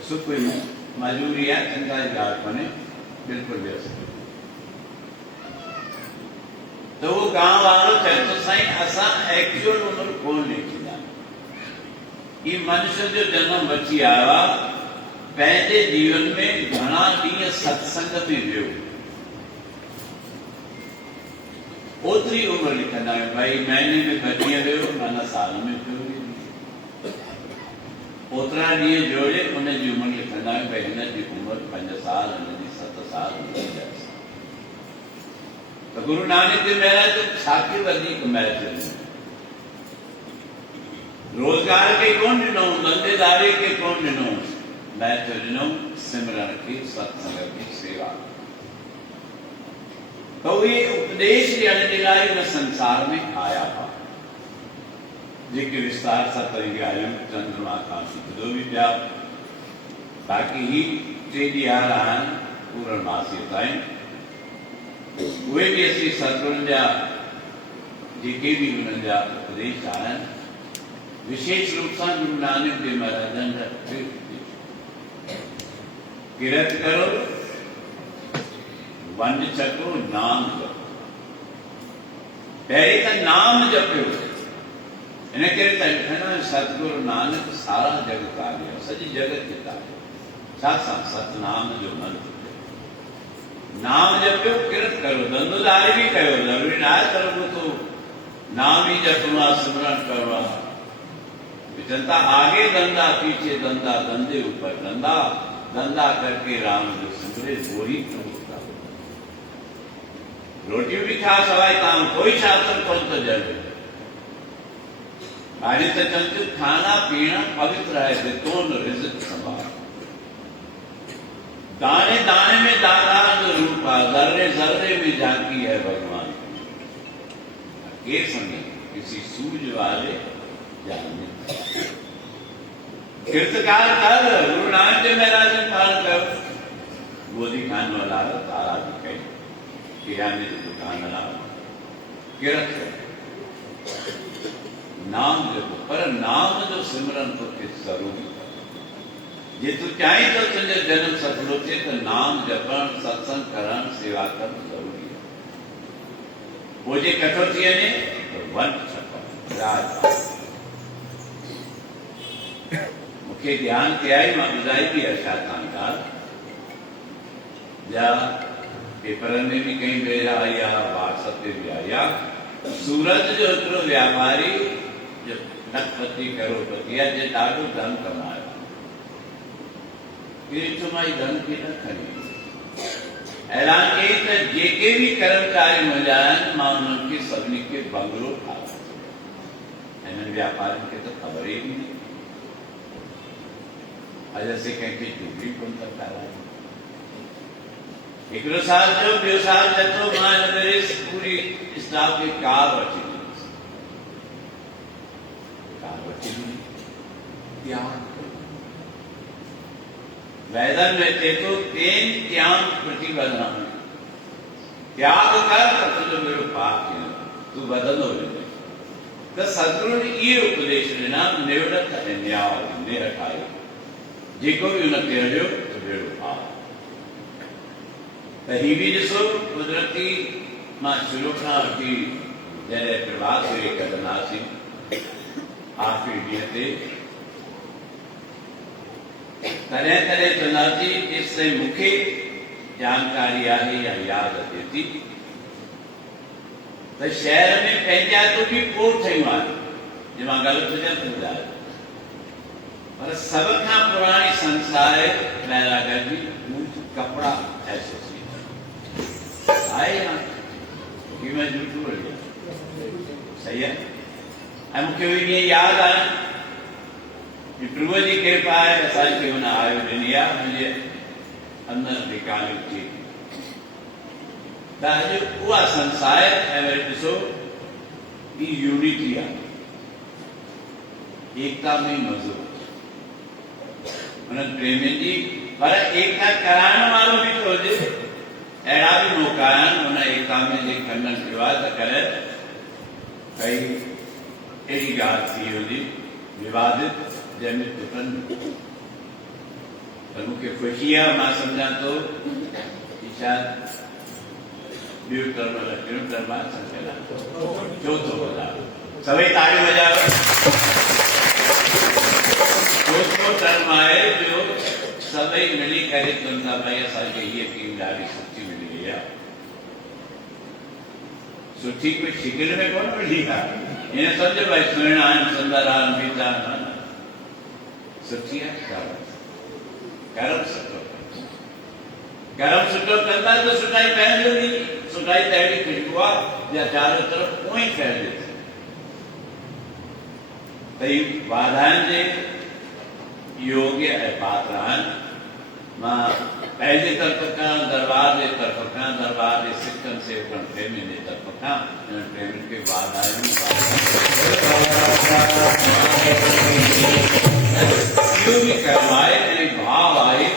सुख में मजबूरी आहे चिंता जी ॻाल्हि कोन्हे बिल्कुलु व्यवस्थित तो वो गांव वालो चए तो साईं असां एक्चुअल उमिरि कोन लिखंदा ये मनुष्य जो जन्म बची आयो आहे पंहिंजे जीवन में घणा ॾींहं सत्संग में वियो ओतिरी उमिरि लिखंदा आहियूं भाई महीने में 2 ॾींहं वियो माना साल में वियो ओतिरा ॾींहं जोड़े उनजी उमिरि लिखंदा आहियूं भाई हिनजी उमिरि 5 साल हिनजी 7 साल तो गुरु नानक देव महाराज छाती वधीक महत्व रोजगार के कौन ॾिनो, धंधेदारी के कौन ॾिनो, मैं तो ॾिनो सिमरन की, सत्संग की सेवा। तो ये उपदेश अणिलाई में संसार में आया था, जेके विस्तार सां तरी आहियूं चंद्रमा खां सिधो बि पिया। बाक़ी ही 3 ॾींहं आहिनि पूर्णमासीअ ताईं, उहे बि असीं सतगुरुनि जा जेके बि हुननि जा उपदेश आहिनि, विशेष रूप सां गुरु नानक देव महाराजनि जा किरत करो, वंड छको, नाम जपो। पहिरीं त नाम जपियो, इन करे त ॾिठन सतगुरु नानक सारा जगत तारियो, सॼी जगत खे तारियो। छा सां? सतनाम जो मंत्र नाम जपियो, किरत करो, धंधोदारी भी कयो। जरूरी ना है तरफ तो नाम ही जपना, सिमरन करवा। जनता आगे धंधा, पीछे धंधा, धंधे ऊपर धंधा, धंधा करके राम जो सिमरे वो ही प्रभुता। रोटी भी खा सवाई काम कोई शास्त्र कौन तो जरूर। आज तो चलते खाना पीना पवित्र है, बेतौन रिज़्क़ संभाल। दाने दाने में दातार रूपा, जर्रे जर्रे में झांकी है भगवान। ये समय किसी सूझ वाले जाने कीर्तकार कर, गुरु नानक देव महाराज ने पालन कर। गोदी खान वाला तारा भी कही, किराने की दुकान वाला किरत नाम जपो, पर नाम जो सिमरन तो जरूरी। जे तू चाहे तो तुझे जन्म सफल थे तो नाम जपण, सत्संग करण, सेवा करण जरूरी है। वो जे कठो थी वञे तो वंट छको, राज मुख्य ध्यान ते आई। मां ॿुधाई बि आहे छा जानकार या पेपरनि में भी कहीं भेजा आई आहे, व्हाट्सएप ते भी आई आहे। सूरत जो हिकिड़ो व्यापारी जो लखपति करोड़पति आहे, जे ॾाढो धन कमायो, माई धन खे न खणी ऐलान कई त जेके भी कर्मचारी मुंहिंजा आहिनि, मां उन्हनि खे सभिनी खे बंगलो ठारायां। हिननि व्यापारियुनि खे त ख़बर ई नहीं। अॼु असीं कंहिंखे झूठी कोन था ठारायूं। हिकिड़ो साल जो, ॿियो साल नथो, मां हिन करे पूरी स्टाफ खे कार वठी ॾिनीसि। कार वठी ॾिनी, त्याग वेदन में थे तो तेन त्याग प्रतिबद्धना, त्याग कर तो तुझो मेरो पाप थींदो, तू बदंदो वेंदे। त सतगुरु ने इहे उपदेश ॾिना, निवृत्त अन्याय ने हटायो, जेको भी उन कयो तो मेरो पाप। त ही भी ॾिसो कुदरती, मां शुरू खां वठी जॾहिं प्रभात फेरी कढंदासीं आख़िरी ॾींहं ते तॾहिं तॾहिं चवंदासीं जेसिताईं मूंखे जानकारी आहे या यादि अचे थी त शहर में पंचायतूं बि पोइ ठहियूं आहिनि। जे मां ग़लति हुजां त ॿुधायो, पर सभ खां पुराणी संस्था आहे महरागढ़ जी कपड़ा एसोसिएशन आहे ना, कि मैं झूठ बोलिया सही है। ऐं मूंखे उहे ॾींहं यादि आहिनि, प्रभु जी कृपा है, असांखे हुन आयो ॾिनी आहे, मुंहिंजे अंदरि टिकाणियूं थी। त अॼु उहा संस्था आहे। ऐं वरी ॾिसो ॿी यूनिटी आहे, एकता में मज़ो हुननि प्रेमियुनि जी। पर एकता कराइण वारो बि थो हुजे, अहिड़ा बि मौक़ा आहिनि हुन एकता में जे खंडन कयो आहे त कॾहिं कई अहिड़ी ॻाल्हि थी हुजे विवादित जंहिंमें टुटनि। पर मूंखे ख़ुशी आहे, मां सम्झां थो कि शायदि ॿियो टर्म अलाए कहिड़ो टर्म आहे, चोथों वॼायो, सभई ताड़ियूं वॼायो। चोथों टर्म आहे जो सभई मिली करे चवनि था भई असांखे हीअ टीम ॾाढी सुठी मिली वई आहे। सुठी कोई शिकिल में कोन मिली आहे, ईअं सम्झो भई सुहिणा आहिनि, सुंदर आहिनि, बीठा आहिनि, सुठी आहे। कर्म सुठो, कर्म सुठो कंदा तो सुठाई फैलियो नहीं। सुठाई त अहिड़ी खुशबू आहे या चारों तरफ़ पोइ फैलियो। कई बाधाएं जे योग्य ऐं पात्र आहिनि। मां पंहिंजे तरफ़ खां दरबार जे तरफ़ खां दरबार जे सिखनि सेवकनि प्रेमियुनि जे तरफ़ खां इन्हनि प्रेमियुनि खे वाधायूं इहो बि कयो आहे ऐं भाव आहे।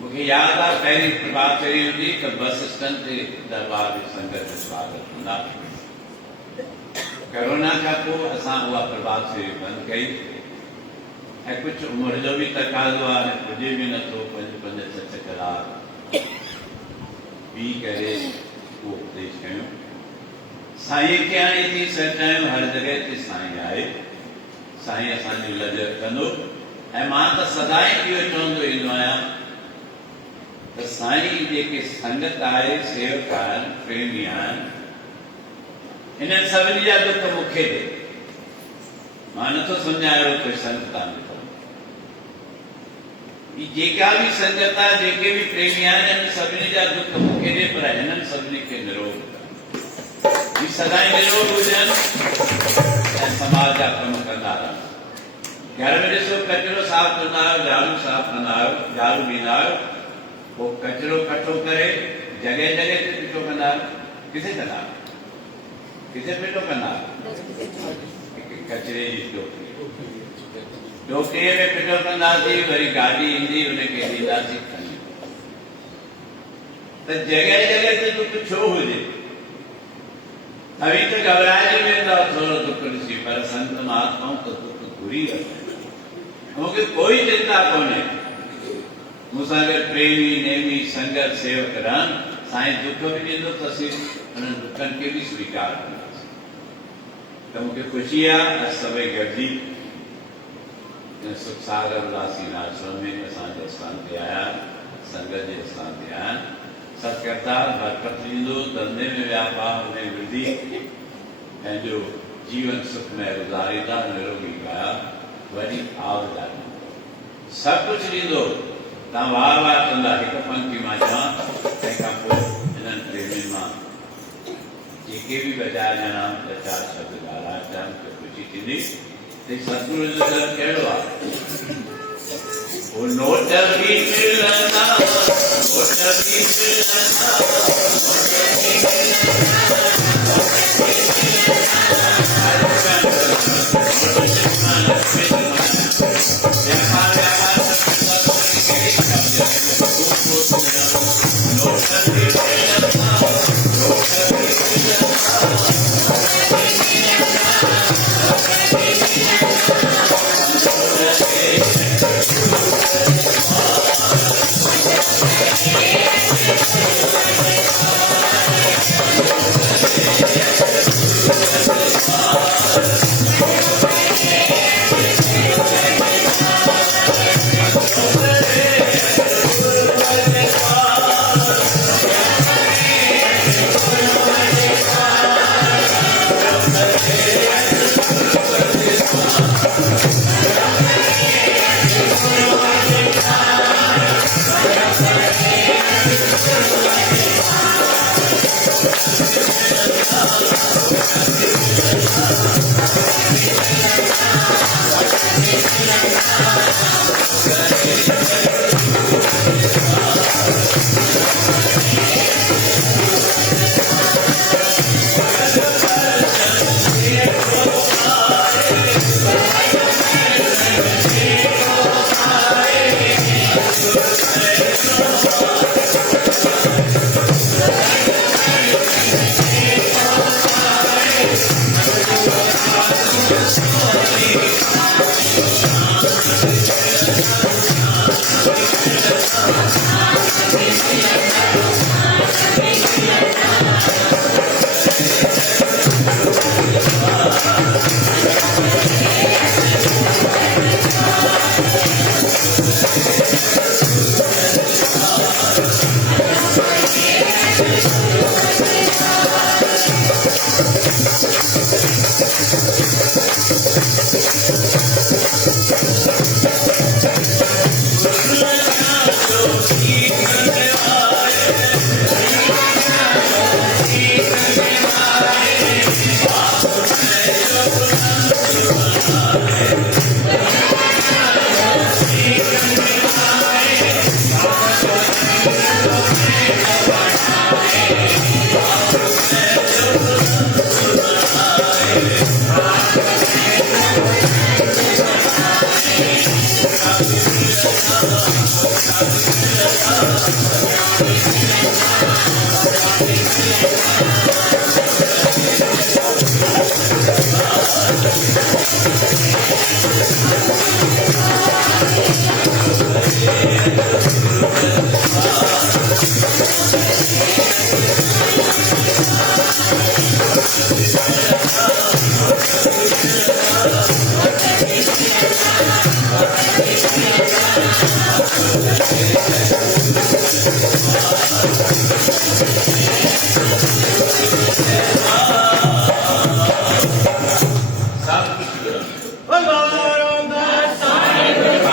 मूंखे यादि आहे पहिरीं प्रभात फेरी हूंदी त बस स्टैंड ते दरबार जी संगत जो स्वागत हूंदा। कोरोना खां पोइ असां उहा प्रभात फेरी बंदि कई ऐं कुझु उमिरि जो बि तकाज़ो आहे, पुॼे बि नथो 5-5-6 कलाक बीह करे उहो उपदेश कयूं। साईं खे हाणे थी सचायूं, हर जॻह ते साईं आहे, साईं असांजी लज़त कंदो। ऐं मां त सदाईं इहो चवंदो ईंदो आहियां त साईं जेके संगत आहे, सेवक आहिनि, प्रेमी आहिनि, इन्हनि सभिनी जा दुख मूंखे ॾे। मां नथो सम्झायो कोई संगत आहे जेका बि संगत आहे, जेके बि प्रेमी आहिनि, इन्हनि सभिनी जा दुख मूंखे ॾे, पर हिननि सभिनी खे निरोग ही सदाईं निरोग हुजनि ऐं समाज जा कम कंदा रहनि। घर में ॾिसो कचिरो साफ़ कंदा आहियो, झाड़ू साफ़ कंदा आहियो, झाड़ू ॾींदा आहियो, पोइ कचिरो कठो करे जॻह जॻह ते फिटो कंदा आहियो। किथे कंदा आहियो? किथे फिटो कंदा आहियो? कचरे जी टोकरीअ में फिटो कंदासीं, वरी गाॾी ईंदी उनखे ॾींदासीं खणी। त जॻह जॻह ते दुख छो हुजे? अभी तो घबराए वेंदा थोरो दुख ॾिसी, पर संत महात्माऊं त दुख घुरी वठनि। मूंखे कोई चिंता कोन्हे, मूंसां गॾु प्रेमी नेमी संगत सेवक रहनि, साईं दुख बि ॾींदो त असीं उन्हनि दुखनि खे बि स्वीकार कंदासीं। त मूंखे ख़ुशी आहे अॼु सभई गॾिजी सुख सागर उल्लासीन आश्रम में असांजे स्थान ते आया, संगत जे स्थान ते आया। सत्कर्ता बरकत ॾींदो, धंधे में व्यापार में वृद्धि, पंहिंजो जीवन सुखमय गुज़ारींदा, निरोगी काया, वॾी आवदारी सभु कुझु ॾींदो। तव्हां वार वार कंदा। हिकु पंक्ति मां चवां, तंहिंखां पोइ हिननि प्रेमियुनि मां जेके बि ॿ-4 ॼणा 4 शब्द ॻाल्हाए था, मूंखे ख़ुशी थींदी। सतगुरु जो दर कहिड़ो आहे? नोट बि मिलंदा, नोट बि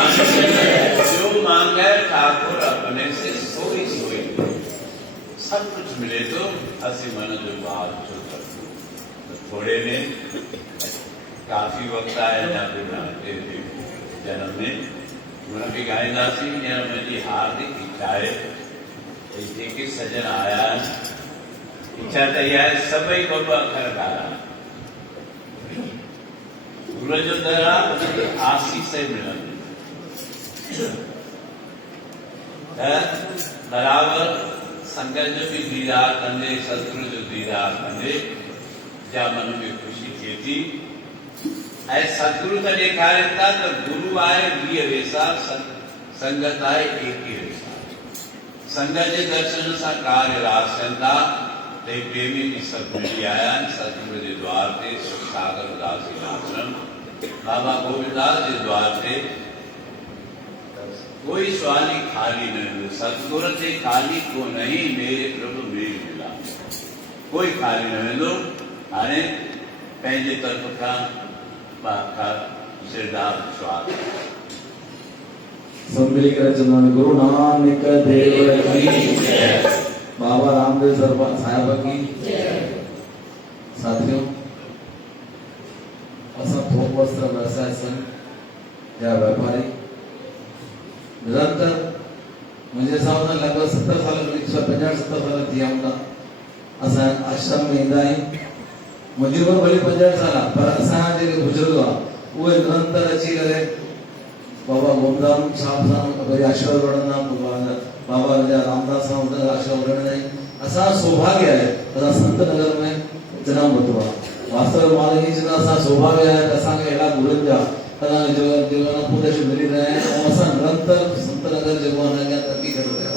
जो मांगे ठाकुर अपने से सोई सोई सब कुछ मिले तो असी मन जो बात जो करते थोड़े में काफी वक्त आया जन्म में उनकी गायदासी मेरी हार्दिक इच्छाए कि सजन आया इच्छा तैयार सभई बाबा अखर गाया गुरु जो दरा आशीष मिलंदी बराबर संगत जो भी दीदार कंदे सतगुरु जो दीदार कंदे जा मन में खुशी थी थी ऐसे सतगुरु का देखा रहता तो गुरु आए दिए वेसा संगत आए एक ही वेसा संगत के दर्शन सा कार्य रासंदा ते प्रेमी की सतगुरु आया सतगुरु के द्वार पे सागर उदासी आश्रम बाबा गोविंदास के द्वार पे कोई स्वाली खाली नहीं सतगुरु से खाली को नहीं मेरे प्रभु मेरे मिला कोई खाली नहीं लो अरे पहले तरफ का बाका श्रद्धा विश्वास सब मिलकर चंदन गुरु नानक देव की जय बाबा रामदेव साहब की जय साथियों असा थोक वस्त्र व्यवसाय संघ या व्यापारी निरंतर मुझे सामने लगभग 70 साल 150-70 साल थी हमका असा आश्रम में इंदा है मुझे को भले 50 साल पर असा जे बुजुर्ग वो निरंतर अची करे बाबा गोमदान साहब साहब भले आशीर्वाद वडना बाबा रामदास साहब आशीर्वाद वडना असा सौभाग्य है असा संत नगर में जन्म वठवा वास्तव में मां ही जना असा सौभाग्य है असा के एला गुरुन जा जो जीवन पुदेश मिली रहे हैं और असा निरंतर संत नगर जगवान के तरक्की कर रहे हो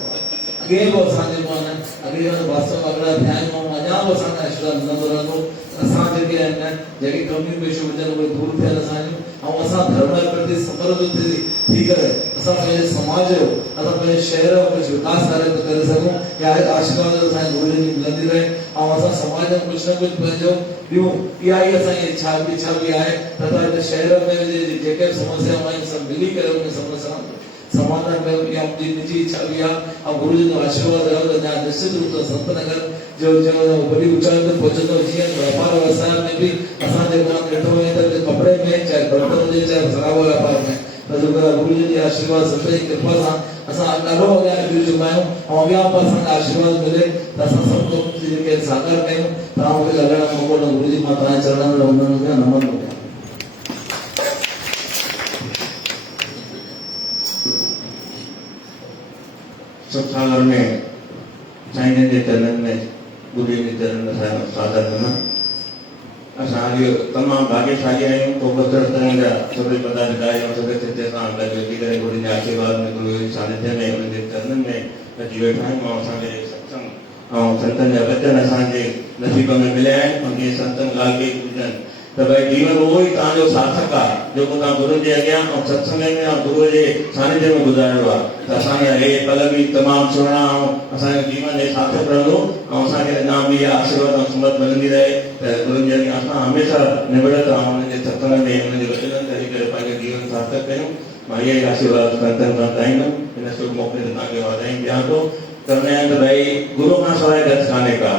अगे वो असा जगवान अगे जो वास्तव में अगला ध्यान में मजा वो असा आशीर्वाद न दरनो असा जगे है जगे कमी पेशो वजन को दूर थे असा और असा धर्म प्रति समर्थ थी करे असा पंहिंजे समाज जो असा पंहिंजे शहर जो कुछ विकास कार्य करे सकूं या आशीर्वाद असा गुरु जी मिलंदी रहे और असा समाज में कुछ न कुछ पंहिंजो ॿियो इहा ई असांजी इच्छा बि आहे तथा हिन शहर में जेके समस्याऊं आहिनि सभु मिली करे उन समस्या समाधान में इहा मुंहिंजी निजी इच्छा बि आहे ऐं गुरु जी जो आशीर्वाद रहो त अञा निश्चित रूप सां संत नगर जो वॾी ऊचाई ते पहुचंदो जीअं वापार व्यवसाय में बि असां जेको ॾिठो वञे त कपिड़े में चाहे बर्तन हुजे चाहे शराबो वापार में त गुरु जी जे आशीर्वाद सभई कृपा सां असां ॾाढो अॻियां निकिरी चुका आहियूं ऐं अॻियां बि असांखे आशीर्वाद मिले त असां सभु जेके साकार कयूं तव्हां मूंखे ॻाल्हाइण जो मौक़ो ॾिनो गुरु जी मां तव्हांजे चरणनि में वंदन कयां नमन थो कयां सत्सागर में साईं जे चरणनि में गुरु जे चरणनि में सादर कंदा असां तमामु भाग्यशाली आहियूं को बसर तरह जा सभई पदाधिकारी ऐं सभई स्थिति सां गॾिजी करे गुरु जे आशीर्वाद में गुरु जे सानिध्य में हुन जे चरणनि में अची वेठा आहियूं ऐं असांखे सत्संग ऐं संतनि जा वचन असांजे नसीब में मिलिया आहिनि ऐं जीअं संतनि ॻाल्हि कई हुजनि त भई जीवन उहो ई तव्हांजो सार्थक आहे जेको तव्हां गुरू जे अॻियां ऐं सत्संग में ऐं गुरूअ जे सानिध्य में गुज़ारियो आहे त असांजा हे पल बि तमामु सुहिणा ऐं असांजो जीवन जे सार्थक रहंदो ऐं असांखे अञा बि इहा आशीर्वाद ऐं सुमत मिलंदी रहे त गुरुनि जे अॻियां असां हमेशह निबड़त ऐं हुनजे सत्संग में हुनजे वचननि ते रही करे पंहिंजो जीवन सार्थक कयूं मां इहा ई आशीर्वाद संतनि खां चाहींदुमि हिन शुभ मौक़े ते तव्हांखे वाधायूं ॾियां थो चवंदा आहिनि त भई गुरू खां सवाइ गति कान्हे का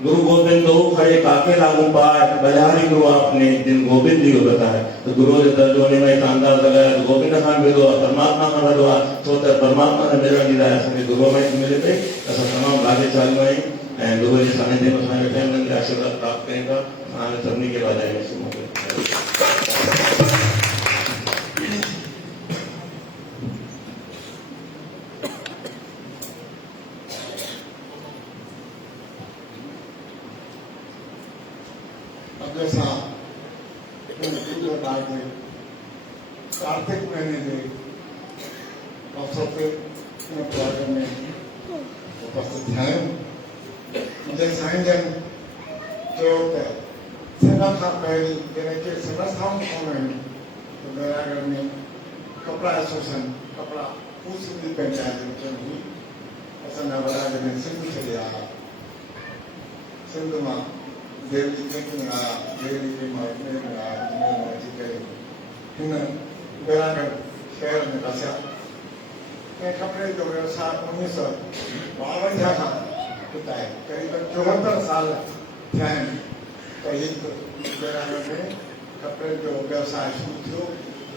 गुरु गोविंद दो खड़े काके लागू पाए बजारी गुरु आपने दिन गोविंद जी को बताया तो गुरु के दर्द होने में अंदाज लगाया तो गोविंद खान भी दो परमात्मा का दो तो परमात्मा ने मेरा गिराया संगे गुरु में मिले थे ऐसा तमाम भाग्यशाली में गुरु जी सानिध्य में हमारे टाइम में आशीर्वाद प्राप्त करेगा हमारे सबनी के बाद अॼु असां कार्तिक महीने जे अवसर ते इन प्रोग्राम में उपस्थित थिया आहियूं। मुंहिंजे साईं जन चयो त सेवा खां पहिरीं जॾहिं के संस्थाऊं कोन आहिनि त बैरागढ़ में कपिड़ा एसोसिएशन कपिड़ा हू सिंधी पंचायत जे विच में हुई। असांजा वॾा जॾहिं सिंध छॾे आया, सिंध मां देवली चेकिंग आया, देवली के मां अजमेर में आया, अजमेर मां अची करे हिन बैरागढ़ शहर में वसिया। ऐं कपिड़े जो व्यवसाय 1952 खां पिता आहे, क़रीबन 74 साल थिया आहिनि त हिकु बैरागढ़ में कपिड़े जो व्यवसाय शुरू थियो।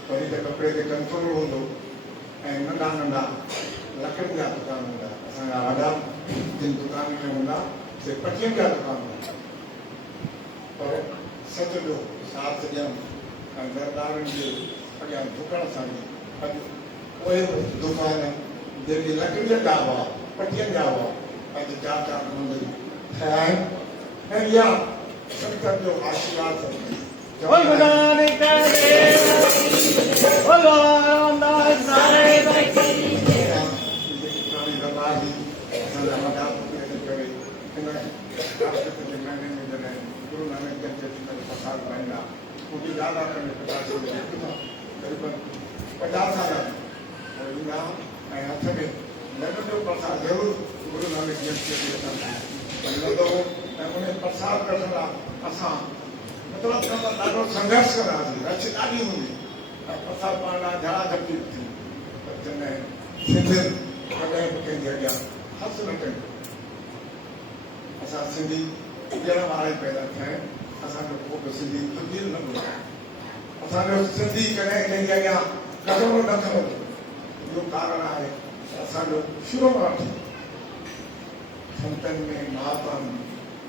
वरी त कपिड़े ते कंट्रोल हूंदो ऐं नंढा नंढा लकड़ियुनि जा दुकान हूंदा। असांजा वॾा जिन दुकान में हूंदा से पटियुनि जा दुकान हूंदा। पर सच जो साथ ॾियणु ऐं दरबारनि जे अॻियां झुकण सां अॼु उहे दुकान जेके लकड़ीअ जा हुआ, पटियुनि जा हुआ, अॼु 4-4 मंज़िल ठहिया आहिनि। ऐं इहा संतनि जो आशीर्वाद गुरु नानक देव जे प्रसाद पाईंदा मुझे ज्यादा करने 50 साल ईंदा ऐं हथ में लॾनि जो प्रसाद ज़रूरु गुरु नानक देव खे लॻंदो ऐं उन प्रसाद करण लाइ असां मतिलबु ॾाढो संघर्ष कंदासीं। रच ॾाढी हूंदी ऐं प्रसाद पाइण लाइ झड़ा झपटी थी पर जॾहिं सिंधियुनि कॾहिं बि कंहिंजे अॻियां हथु न कयो। असां सिंधी ॾियण वारा ई पैदा थिया आहिनि। असांजो को बि सिंधी तब्दील न ॿुधाए। असांजो सिंधी कॾहिं कंहिंजे अॻियां कदम न खयो। इहो कारण आहे असांजो शुरू खां वठी संतनि में महात्माउनि में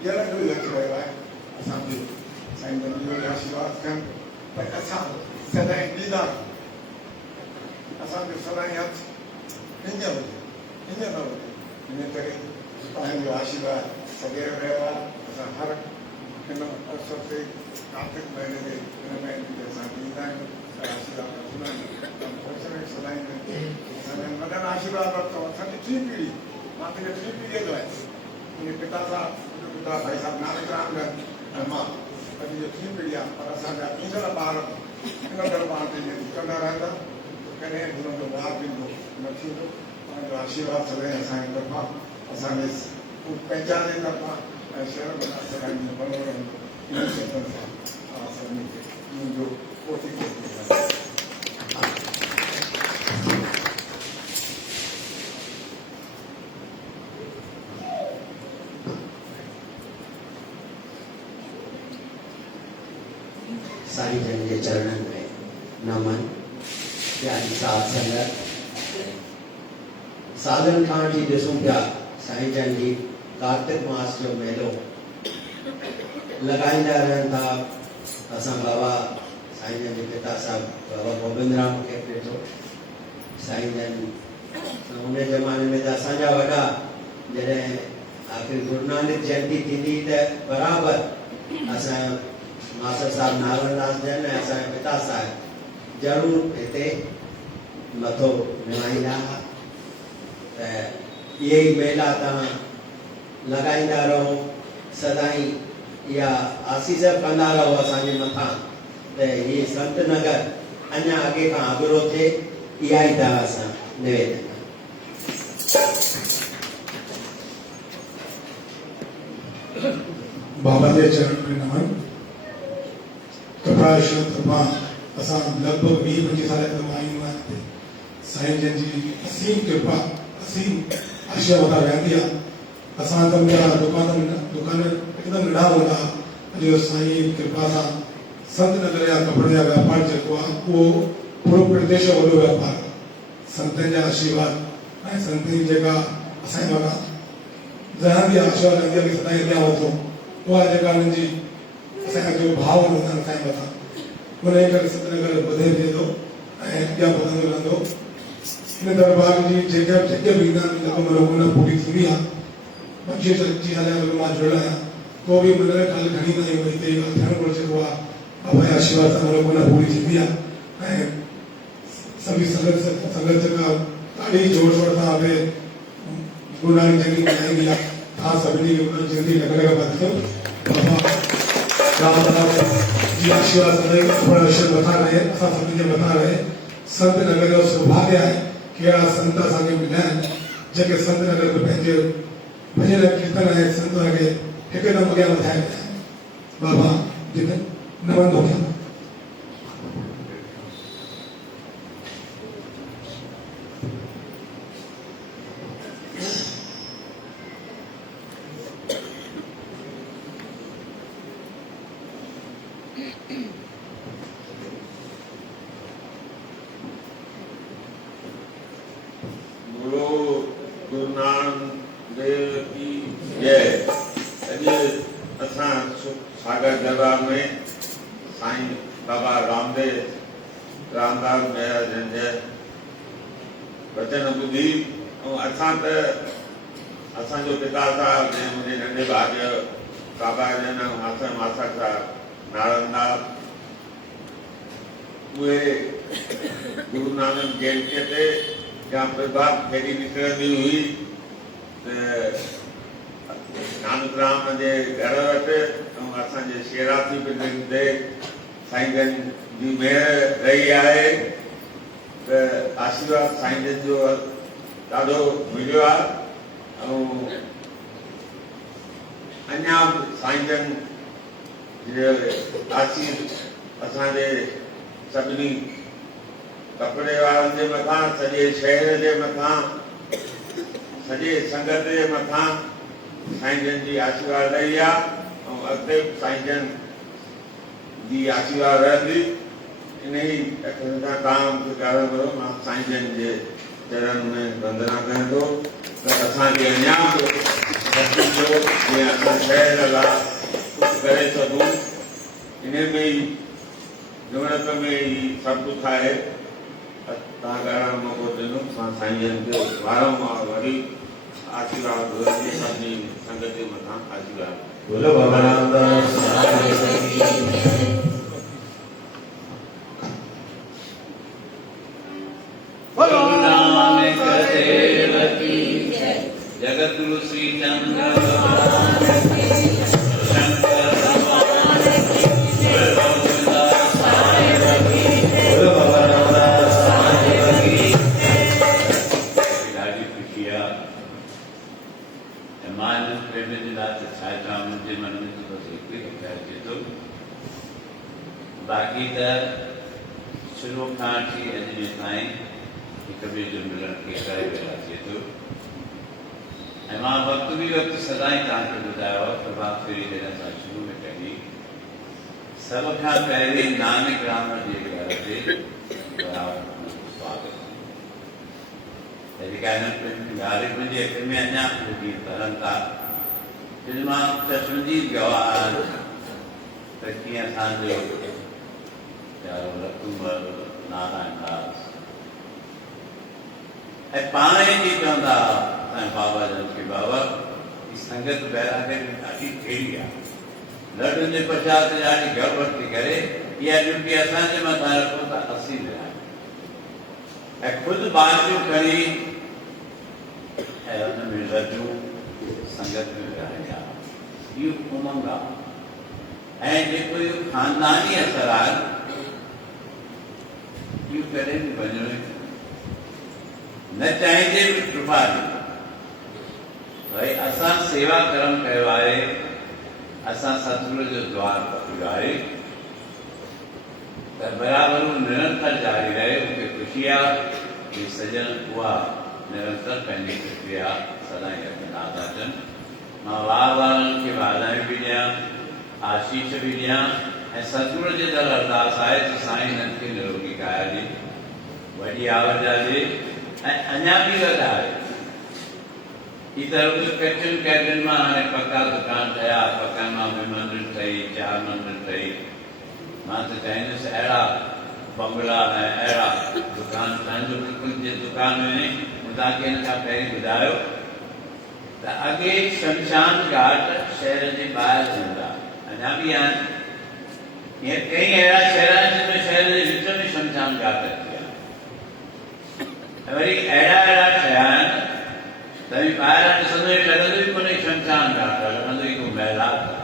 ॾियण जो ई अची रहियो आहे। असांखे साईं जन इहो आशीर्वाद कनि त असां सदाईं ॾींदा, असांजो सदाईं हथु हीअं हुजे, हीअं न हुजे। इन करे तव्हांजो आशीर्वाद सदैव रहियो आहे। असां हर हिन अवसर ते कार्तिक महीने जे हिन महीने ते असां ॾींदा आहियूं आशीर्वाद वठंदा आहियूं। सदाईं असांजा वॾनि आशीर्वाद वरितो। असांजी 3 पीढ़ी, मां पंहिंजे 3 पीढ़ीअ जो आहियां। मुंहिंजे पिता साहिब, मुंहिंजो पिता भाई साहिब नानक राम गन ऐं मां अॼु इहो 3 पीढ़ी आहे। पर असांजा ईंदड़ ॿार हिन दरबार ते कंदा रहंदा, कॾहिं हुन जो ॿार बि न थींदो। तव्हांजो आशीर्वाद सदाईं असांजे तरफ़ां, असांजे पंहिचान जे तरफ़ां ऐं शहर में सदाईं बणो रहंदो। इन शब्दनि सां तव्हां सभिनी खे मुंहिंजो कोटि कोटि साईं जन के चरणन में नमन। प्यारी साध संगत, साधन खां जी ॾिसूं पिया साईं जन जी कार्तिक मास जो मेलो लॻाईंदा रहनि था। असां बाबा साईं जन जे पिता साहिब बाबा गोविंद राम खे ॾिठो। साईं जन उन ज़माने में त असांजा वॾा जॾहिं आख़िर गुरु नानक जयंती थींदी त बराबरि असां मास्टर साहब नारायणदास जन ऐं असांजा पिता साहिब ज़रूरु हिते मथो निभाईंदा हुआ त इहे ई मेला तव्हां लॻाईंदा रहो, सदाईं इहा आसीस कंदा रहो असांजे मथां त हीअ संत नगर अञा अॻे खां अॻिरो थिए। इहा ई तव्हां असां निवेदन बाबा जे चरण में नमन। कपड़ा तरफा असां लगभग 20-25 साल आहियूं हिते। साईं जन जी असीम कृपा, असीम आशीर्वाद रहंदी आहे। असां त मुंहिंजा दुकान एकदम नंढा हूंदा। अॼु साईं कृपा सां संत नगर जा कपिड़े जा व्यापार जेको आहे उहो पूरो प्रदेश जो वॾो व्यापार। संतनि जा आशीर्वाद ऐं संतनि जी जेका असांजे मथां रहंदी आहे, आशीर्वाद रहंदी आहे कि सदाईं अॻियां वधो। उहा जेका हुननि जी असांजा जो भाव हूंदा आहिनि असांजे मथां, उन जे करे सतनगर वधे थिए थो ऐं अॻियां वधंदो रहंदो। हिन दरबार जी जेके बि ईंदा आहिनि उन पूरी थींदी आहे। 25-25 साल मां जुड़ियल आहियां। को बि मन में ॻाल्हि खणी ईंदा आहियूं, हिते ॻाल्हि थियणु घुरिजे, जेको आहे बाबा जे आशीर्वाद सां मतिलबु मन पूरी थींदी आहे। ऐं सभी संगत जेका ॾाढी जोर शोर सां अॻे गुरु नानक जयंती मल्हाईंदी आहे, तव्हां सभिनी खे उन जयंती लॻ बधायूं। बाबा जी आशीर्वाद सदैव आशीर्वाद मथां रहे, असां सभिनी जे मथां रहे। संत नगर जो सौभाग्य आहे कि अहिड़ा संत असांखे मिलिया आहिनि जेके संत नगर में पंहिंजे भॼन कीर्तन ऐं संत खे हिकदमि अॻियां वधाए विया आहिनि। बाबा जिन नमन थो कयां। गुरु नानक देव की जय। अॼु असां सागर दरबार में साईं बाबा रामदेव रामदास महाराज जन जा वचन ॿुधी, ऐं असां त असांजो पिता साहिब ऐं मुंहिंजे नंढे भाउ जो बाबा जन मासा मासा साहिब नारायणदास, उहे गुरु नानक जयंतीअ ते या प्रभात फेरी निकिरंदी हुई त नानक राम जे घर वटि ऐं असांजे शेराती बिल्डिंग ते साईं जन जी महिर रही आहे त आशीर्वाद साईं जन जो ॾाढो मिलियो आहे। ऐं अञा साईं जन जो आशीर्वाद असांजे सभिनी कपिड़े वारनि जे मथां, सॼे शहर जे मथां, सॼे संगत जे मथां साईं जन जी आशीर्वाद रही आहे, ऐं अॻिते साईं जन जी आशीर्वाद रहंदी। इन ई अखरनि सां तव्हां मूंखे ॻाल्हि कयो, मां साईं जन जे चरण में वंदना कयां थो त असांखे अञा जीअं असां शहर लाइ कुझु करे सघूं। इन में ई जूनत में ई सभु कुझु आहे। तव्हां ॻाल्हाइण मौक़ो ॾिनो, मां साईं जन खे वारंवार वरी आशीर्वाद घुरंदी, सभिनी संगत जे मथां आशीर्वाद। बोलो बाबा रामदास गुरु नानक देव की जय। जगत गुरु श्री चंद्र भगवान की जय। शंकर भगवान की जय। गोविंदास साहिब की जय। बोलो बाबा रामदास साहिब की जय। ॾाढी खुशी आहे। मां हिन प्रेम जे लाइ त छा चवां, मुंहिंजे मन में त बसि हिकु ई ख़्यालु अचे थो, बाक़ी त शुरू खां वठी अॼु ॾींहुं ताईं हिक ॿिए जो मिलण खे करे वियासीं थो। ऐं मां वक़्तु बि वक़्तु सदाई तव्हांखे ॿुधायो आहे, प्रभात फेरी जॾहिं असां शुरू में कढी, सभ खां पहिरीं नानक राम जे घर ते स्वागत। जेका हिन ॻाल्हि मुंहिंजे हथ में अञा ॿुधी करनि था, जॾहिं मां त सुञी वियो आहे त कीअं असांजो प्यारो रतूमल नारायण दास ऐं पाण ई चवंदा असांजे बाबा जन खे, बाबा ही संगत ॿाहिरां खे ॾाढी कहिड़ी आहे, लॾुनि जे प्रचार ते ॾाढी गड़बड़ थी करे, इहा ड्यूटी असांजे मथां रखो त असीं विया ऐं ख़ुदि बांधियूं खणी ऐं हुन में लॾूं संगत में विराहिया। इहो उमंग आहे। ऐं जेको इहो ख़ानदानी असर आहे, इहो कॾहिं बि वञणो न चाहींदे बि कृपा ॾिनी। भई असां सेवा कर्म कयो आहे, असां सतगुरू जो द्वार पकिड़ियो आहे, त बराबरि उहो निरंतर जारी रहे। मूंखे ख़ुशी आहे कि सजन उहा निरंतर पंहिंजी प्रक्रिया सदाई रखंदा था अचनि। मां वार वारनि खे वाधायूं बि ॾियां, आशीष बि ॾियां ऐं सतगुरू जे दर अरदास आहे त साईं हिननि खे निरोगी काया ॾे, वॾी आवजा ॾे ऐं अञा बि वधाए। ही त रुॻो कचनि कैदनि मां हाणे पका दुकान ठहिया, पकनि मां बि मंदिर ठही, 4 मंदिर ठही। मां त चाहींदुसि अहिड़ा बंगला ऐं अहिड़ा दुकान ठहनि। जे दुकान में तव्हांखे हिन खां पहिरीं ॿुधायो त अॻे शमशान घाट शहर जे ॿाहिरि हूंदा, अञा बि आहिनि। हीअं कई अहिड़ा शहर आहिनि जिन शहर जे विच में शमशान घाट अची विया। ऐं वरी अहिड़ा ठहिया आहिनि तव्हीं ॿाहिरां ॾिसंदो ई लॻंदो ई कोन्हे शमशान घाट आहे, लॻंदो ई को महिलात आहे,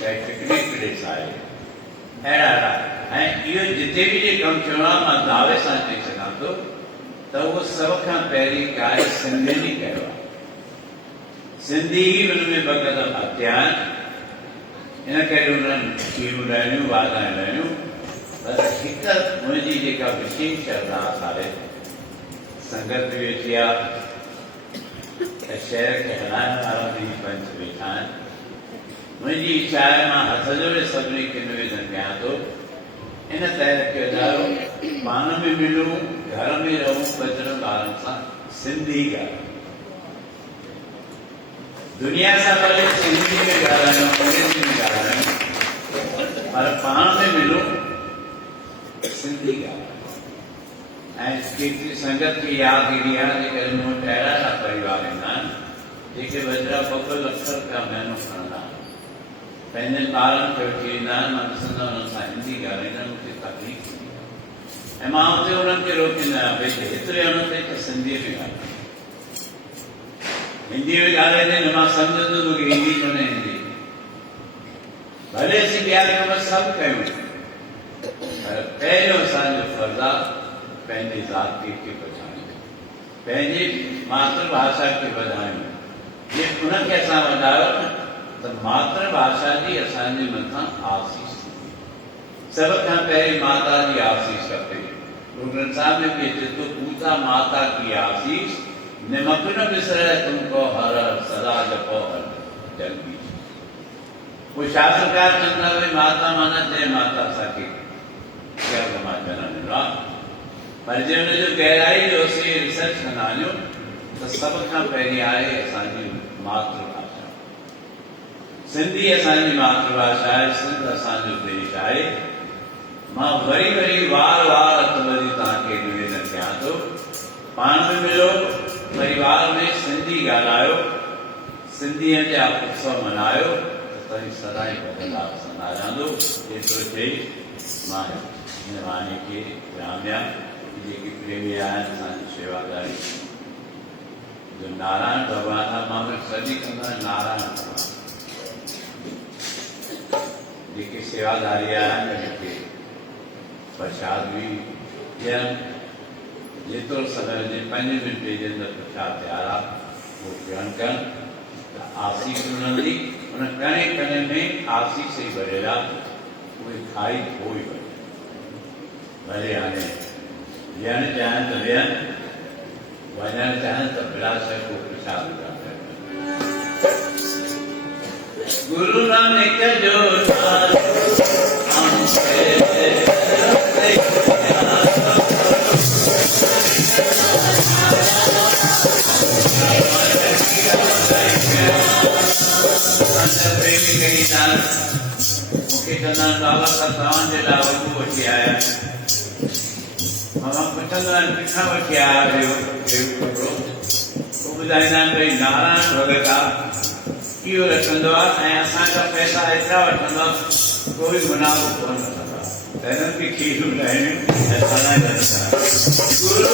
कंहिं पिकनिक प्लेस आहे। अहिड़ा ऐं इहो जिते बि जे कमु थियणो आहे मां दावे सां चई सघां थो त उहो सभ खां पहिरीं कार्य सिंधियुनि ई कयो आहे। सिंधी ई हुन में बक़दर हथिया आहिनि, इन करे उन्हनि खीरूं लहिणियूं वाधायूं लहिणियूं। पर हिकु मुंहिंजी जेका विशेष अरदास आहे, संगत बि वेठी आहे त शहर खे हलाइण वारा बि पंच वेठा आहिनि। मुंहिंजी इच्छा आहे मां हथ जोड़े सभिनी खे निवेदन कयां थो, इन तरह खे ॾाढो पाण में मिलूं, घर में रहूं, ॿचड़नि ॿारनि सां सिंधी ॻाल्हायूं, दुनिया सां भले सिंधी में ॻाल्हायूं, अंग्रेजी में ॻाल्हायूं, पर पाण में मिलूं, सिंधी ॻाल्हायूं। ऐं केतिरी संगत खे यादि ईंदी आहे जे करे मूं वटि अहिड़ा परिवार ईंदा आहिनि जेके वेझरा 2 लख रुपया महीनो खणंदा आहिनि, पंहिंजनि ॿारनि खे वठी ईंदा आहिनि। मां ॾिसंदो हुननि सां हिंदी ॻाल्हाईंदा, मूंखे तकलीफ़ थींदी आहे। ऐं मां हुते उन्हनि खे रोकींदो आहियां भई हेतिरे हणो अथई त सिंधीअ में ॻाल्हाए, हिंदी में ॻाल्हाईंदे न मां सम्झंदुसि मूंखे हिंदी कोन्हे ईंदी। भले असीं ॿिया कम सभु कयूं, पर पहिरियों असांजो फर्ज़ु आहे पंहिंजी ज़ाति खे बचाइणु, पंहिंजी मातृभाषा खे वधाइणु। जे उनखे असां वधायो न त मातृभाषा जी असांजे मथां आसीस थींदी। सभ खां पहिरीं माता जी आसीस खपे। गुरु ग्रंथ साहिब में बि अचे थो, पूता माता की आसीस, निमक न विसरे तुमको हर सदा जपो हर जल बीज। वो शास्त्रकार चंद्र में माता माना जय माता असांखे स्वर्ग मां जनम ॾिनो आहे। पर जे हुन जो गहराई जो असीं रिसर्च कंदा आहियूं त सभ खां पहिरीं आहे असांजी मातृभाषा। सिंधी असांजी मातृभाषा आहे, सिंध असांजो देश आहे। मां वरी वरी वार हथ वरी तव्हांखे निवेदन कयां थो, पाण में मिलो, परिवार में सिंधी ॻाल्हायो, सिंधीअ जा उत्सव मल्हायो, त तव्हीं सदाईं बदलाव कंदा रहंदो। एतिरो चई मां हिन वाणी खे विराम ॾियां। जेके प्रेमी आहिनि असांजी शेवादारी जो नारायण भॻवान आहे, मां बि सॼी कंदो आहियां नारायण भॻवान। जेके शेवादारी आहिनि हिते प्रसाद बि ॾियनि, जेतिरो समय हुजे 5 मिंटे जे अंदरि प्रसाद तयारु आहे उहो ग्रहण कनि त आसीस मिलंदी। उन कणे कणे में आसीस ई भरियल आहे, उहे खाई पोइ वञे। भले हाणे विहणु चाहिनि त विहनि, वञणु चाहिनि त विलास को प्रसाद गुरु नानक जो प्रेमी कई नाल मूंखे चवंदा आहिनि बाबा सां तव्हांजे लाइ वॻो वठी आया। मां पुछंदो आहियां किथां वठी आया आहियो कपिड़ो? उहो ॿुधाईंदा आहिनि भई नारायण भॻत आहे, इहो रखंदो आहे ऐं असांजा पैसा एतिरा वठंदो आहे, कोई मुनाफ़ो कोन वठंदो आहे। त हिननि खे खीरूं लहिणियूं ऐं सदाईं गुरु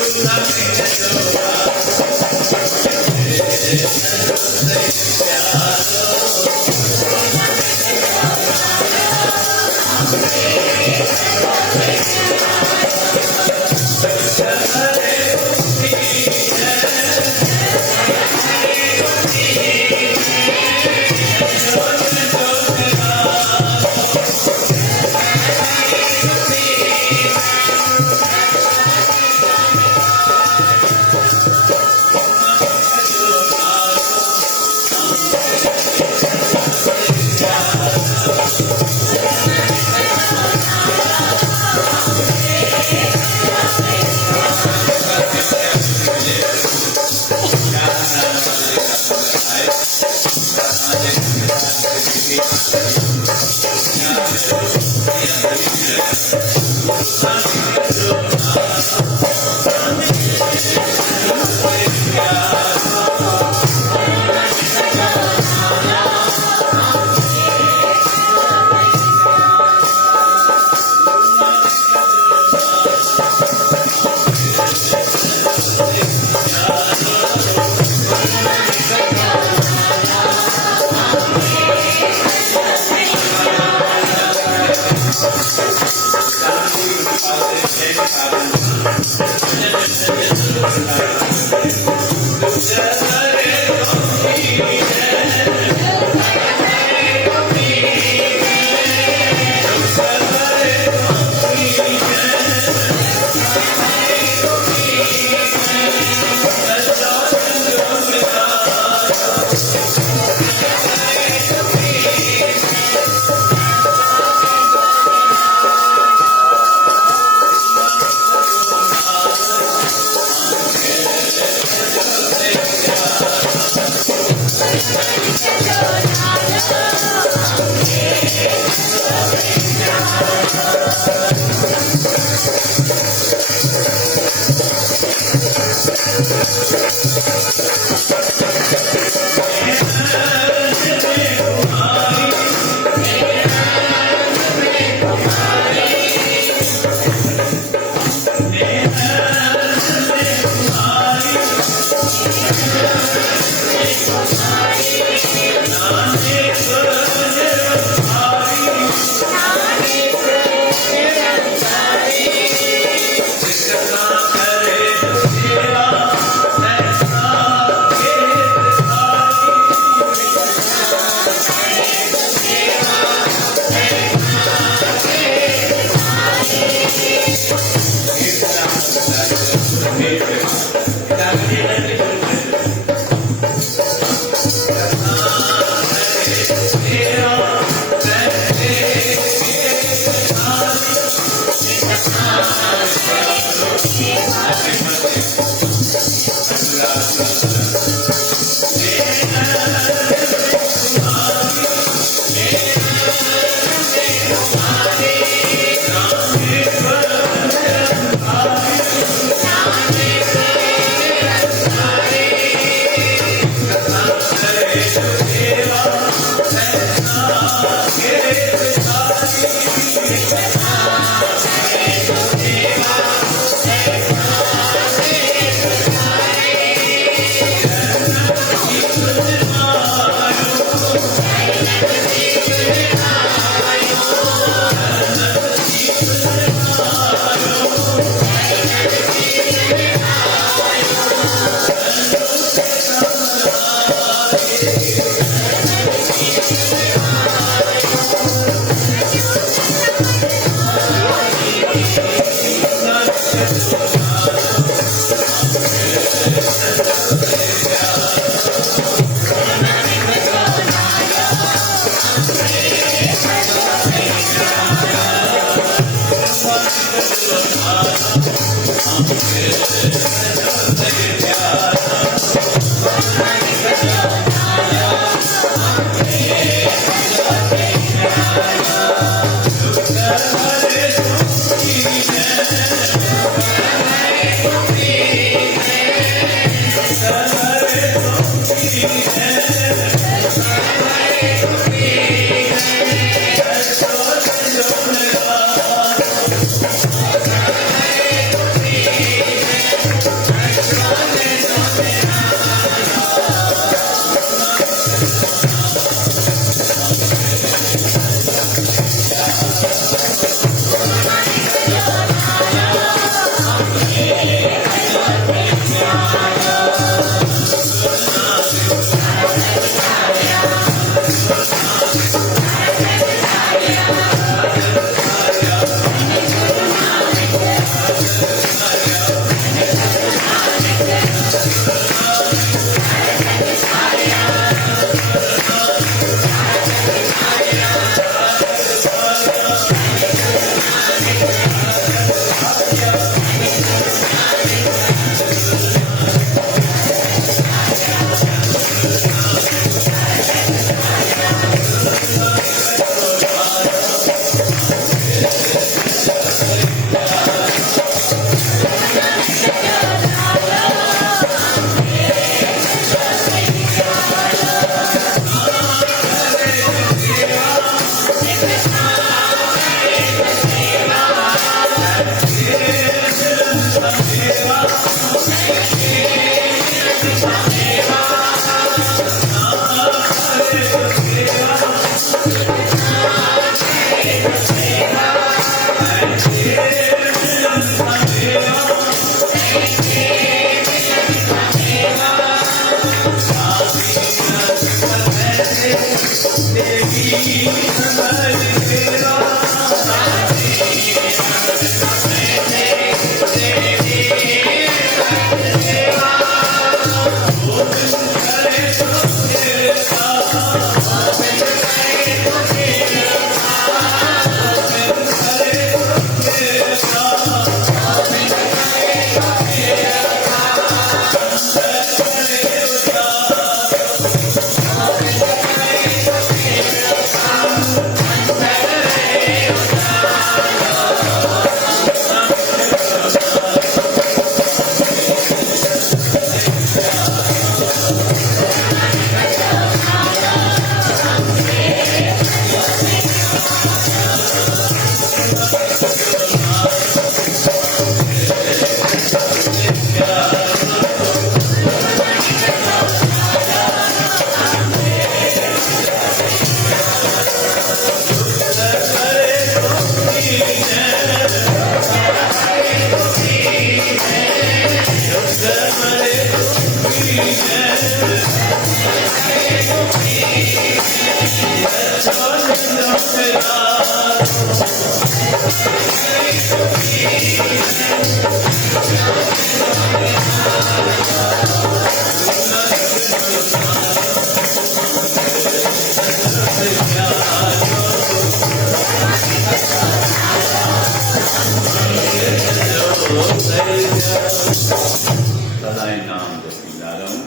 सदाई नाम जपींदा रहूं,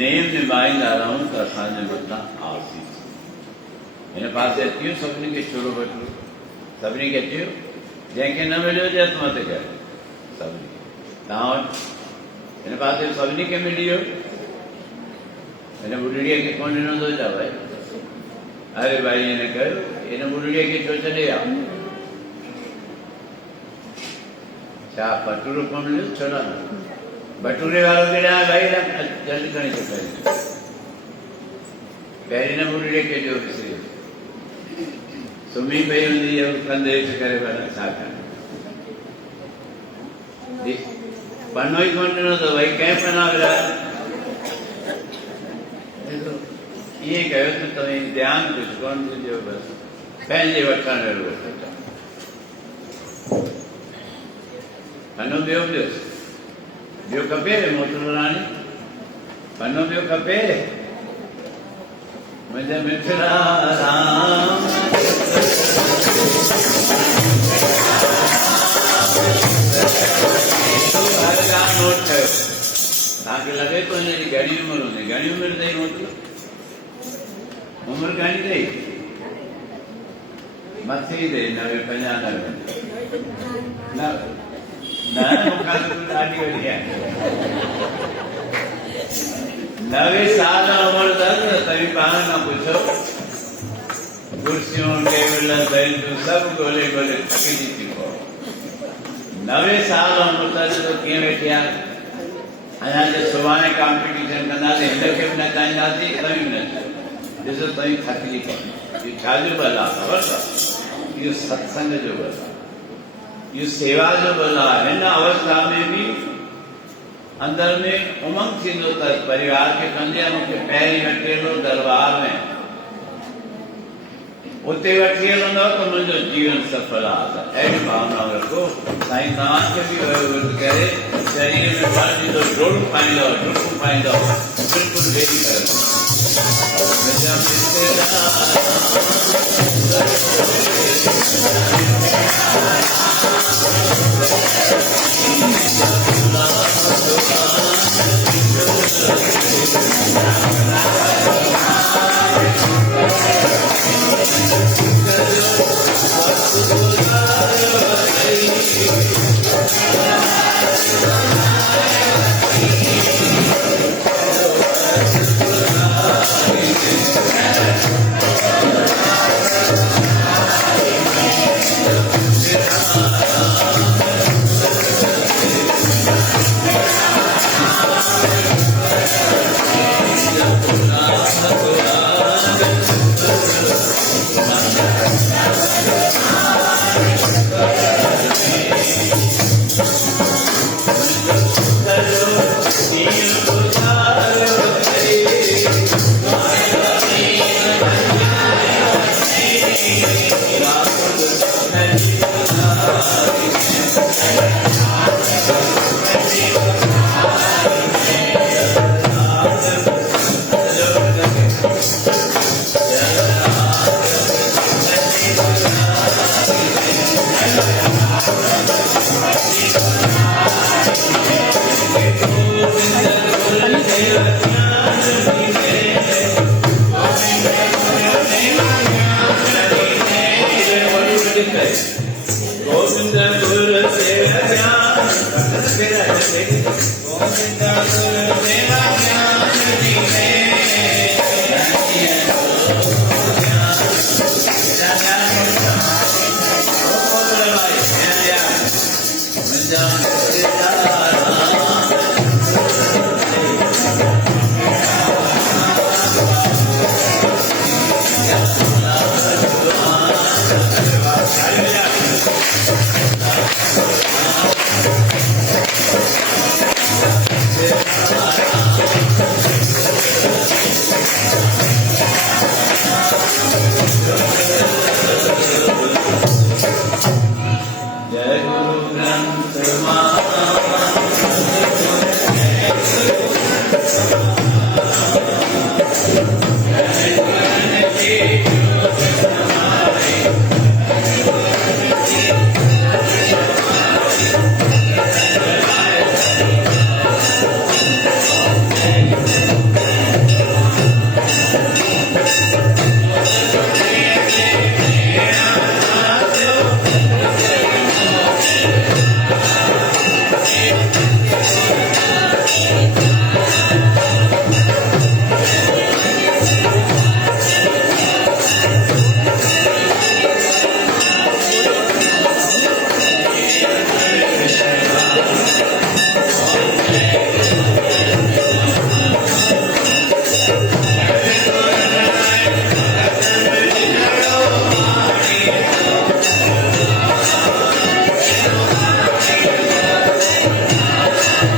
नेम निभाईंदा रहूं त असांजे मथां आसीस। हिन पासे अचियो सभिनी खे छोड़ो वठो, सभिनी खे अचियो, जंहिंखे न मिलियो हुजे हथ मथे कयो सभिनी तव्हां वटि। हिन पासे सभिनी खे मिली वियो, हिन ॿुढड़ीअ खे कोन ॾिनो थो छा भाई? अरे भाई हिन कयो, हिन ॿुढड़ीअ खे छो छॾे आ? छा भटूरो कोन मिलियो? छो न भटूरे वारो केॾा भाई जल्दी खणी थो पहिरीं न ॿुढड़ीअ खे ॾियो विसरी सुम्ही पई हूंदी कंधे हेठि करे भला छा कनि? पनो ई कोन ॾिनो अथव भई कंहिं पना विराए ईअं कयो त तव्हां ध्यानु कुझु कोन ॾिजो, बसि पंहिंजे वठण जो पनो ॿियो ॿियो खपे मोटर राणी? पनो ॿियो खपे? मुंहिंजा मिठड़ा राम हर ॻाल्हि नोट कयो। तव्हांखे लॻे थो हिन जी घणी उमिरि हूंदी? घणी उमिरि अथई? मोटल उमिरि घणी अथई? मथे अथई 90 95 न मूंखां ॾाढी वॾी आहे। 90 साल उमिरि अथसि तव्हीं पाण खां पुछो, कुर्सियूं टेबल बेंचूं सभु ॻोल्हे ॻोल्हे थकिजी थी पओ। 90 साल उमिरि अथसि तो कीअं वेठी आहे? अञा जे सुभाणे कॉम्पिटिशन कंदासीं, हिनखे बि नचाईंदासीं, तव्हीं बि नचो। ॾिसो तव्हीं थकिजी पओ। इहो छाजो बल आहे ख़बर अथव? इहो सत्संग जो बल आहे, इहो सेवा जो बल आहे। हिन अवस्था में बि अंदर में उमंग थींदो त परिवार खे कंदे मूंखे पहिरीं वठी हलो दरबार में, उते वठी हलंदव त मुंहिंजो जीवन सफल आहे। त अहिड़ी भावना रखो। साईं तव्हांखे बि करे शरीर में बल ॾींदो, डोड़ू पाईंदव, डुकूं पाईंदव, बिल्कुलु वेही करे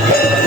Thank you.